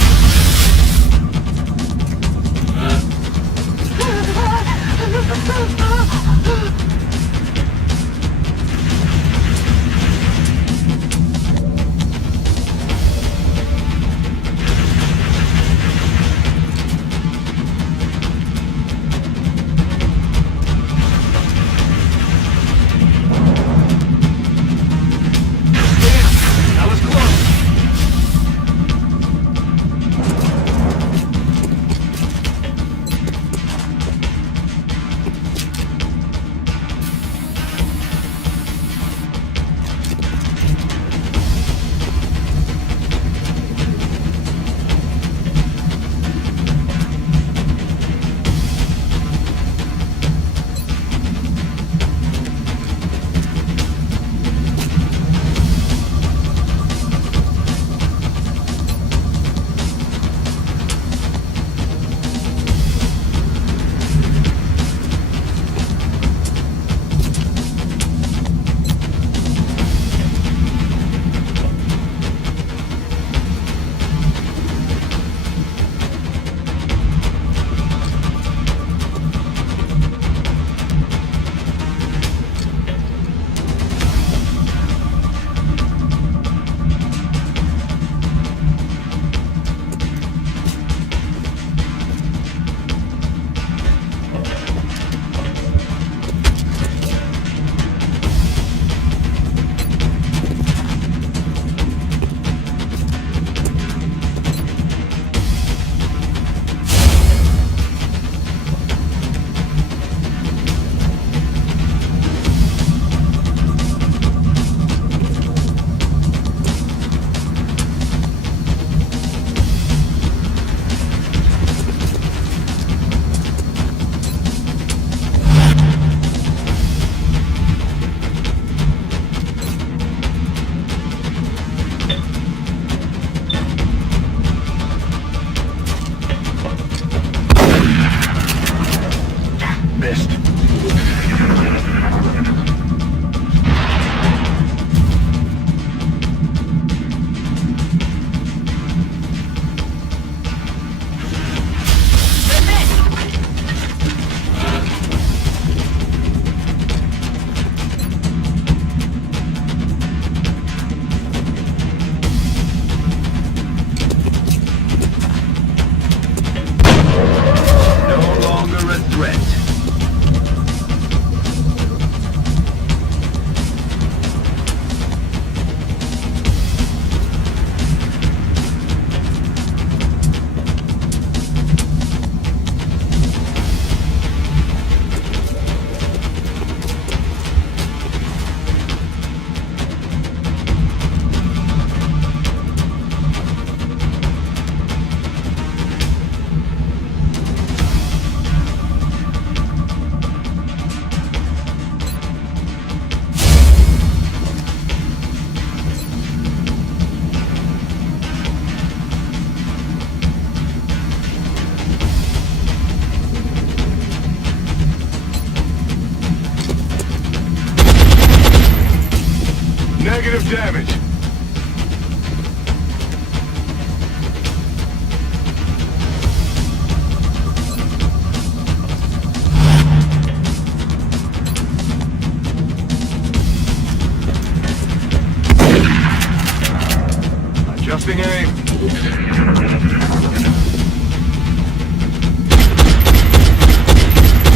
Adjusting aim.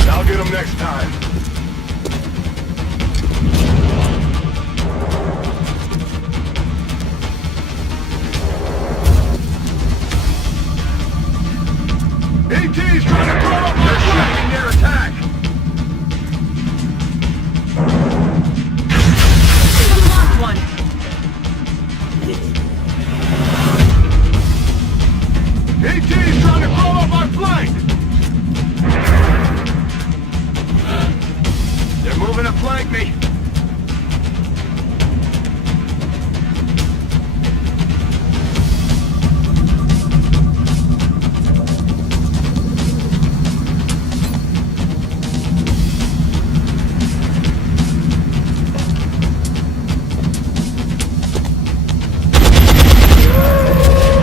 I'll get him next time. AT's trying to throw up my flank in their attack. Lost one. AT's trying to throw up my flank. They're moving to flank me.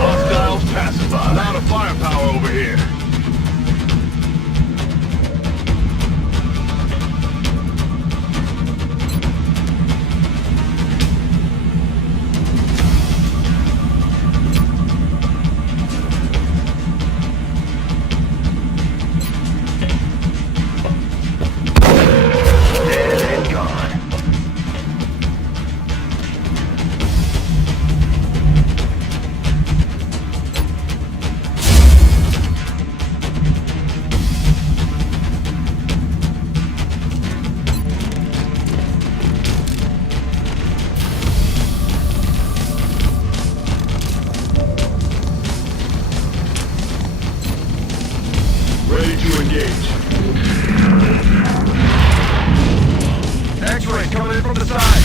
Hostiles pacified. Not a firepower over here. Dead and gone. Ready to engage. X-ray coming in from the side.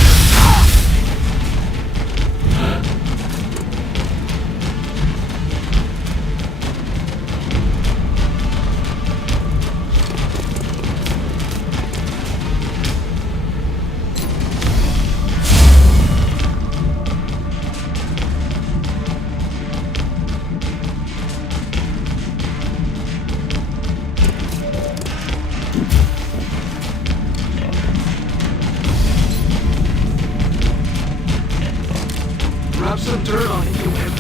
Rub some dirt on it, you wimp.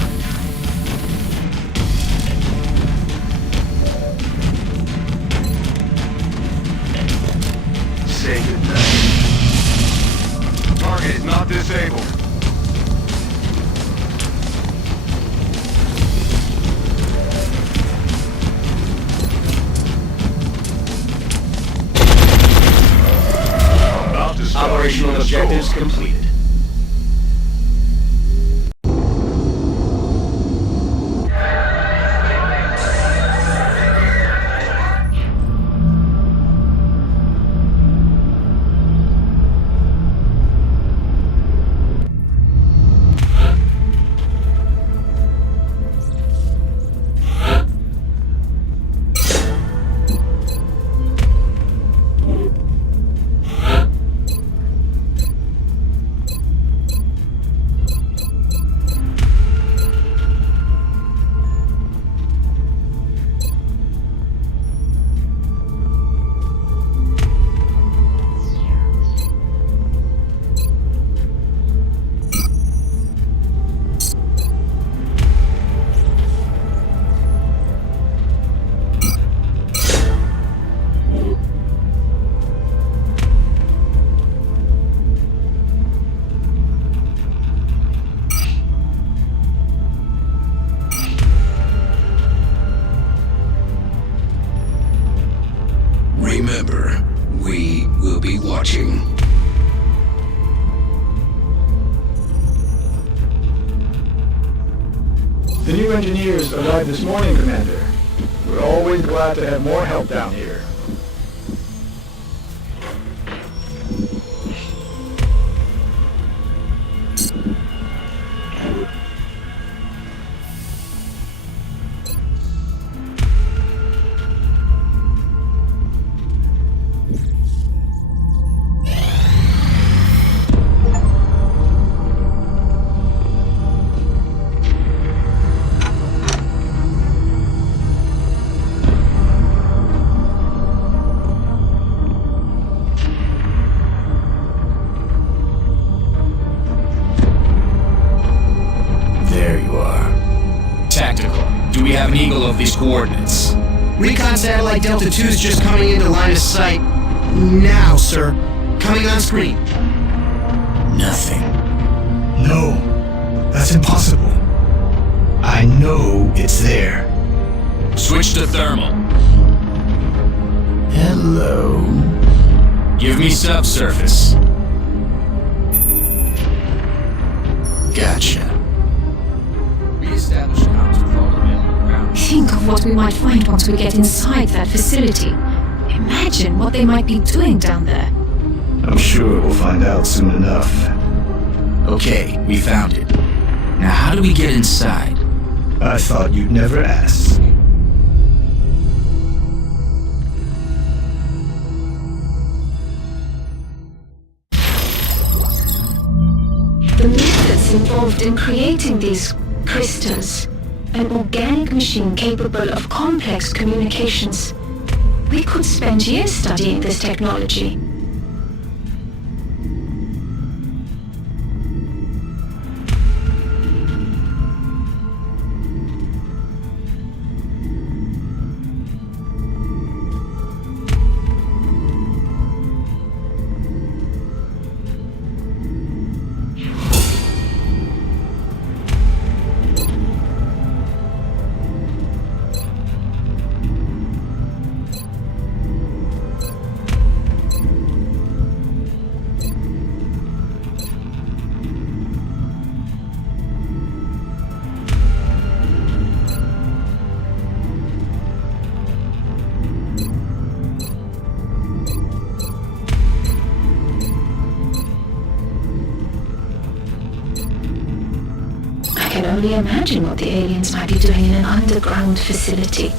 Say goodnight. Target is not disabled. About to start. Operational objectives completed. Remember, we will be watching. The new engineers arrived this morning, Commander. We're always glad to have more help down here. of these coordinates? Recon satellite Delta 2 is just coming into line of sight. Now, sir. Coming on screen. Nothing. No, that's impossible. I know it's there. Switch to thermal. Hello. Give me subsurface. Gotcha. Reestablish comms with all available ground. Think of what we might find once we get inside that facility. Imagine what they might be doing down there. I'm sure we'll find out soon enough. Okay, we found it. Now how do we get inside? I thought you'd never ask. The methods involved in creating these crystals, an organic machine capable of complex communications. We could spend years studying this technology. I can only imagine what the aliens might be doing in an underground facility.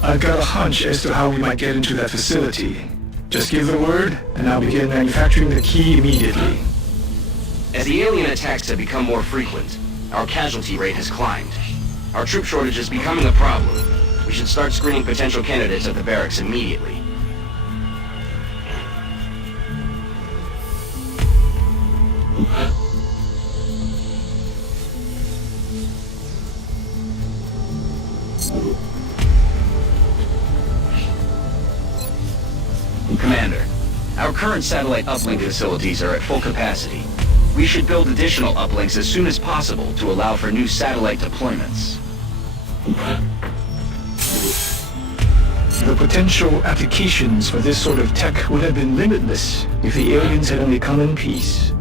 I've got a hunch as to how we might get into that facility. Just give the word, and I'll begin manufacturing the key immediately. As the alien attacks have become more frequent, our casualty rate has climbed. Our troop shortage is becoming a problem. We should start screening potential candidates at the barracks immediately. Commander, our current satellite uplink facilities are at full capacity. We should build additional uplinks as soon as possible to allow for new satellite deployments. The potential applications for this sort of tech would have been limitless if the aliens had only come in peace.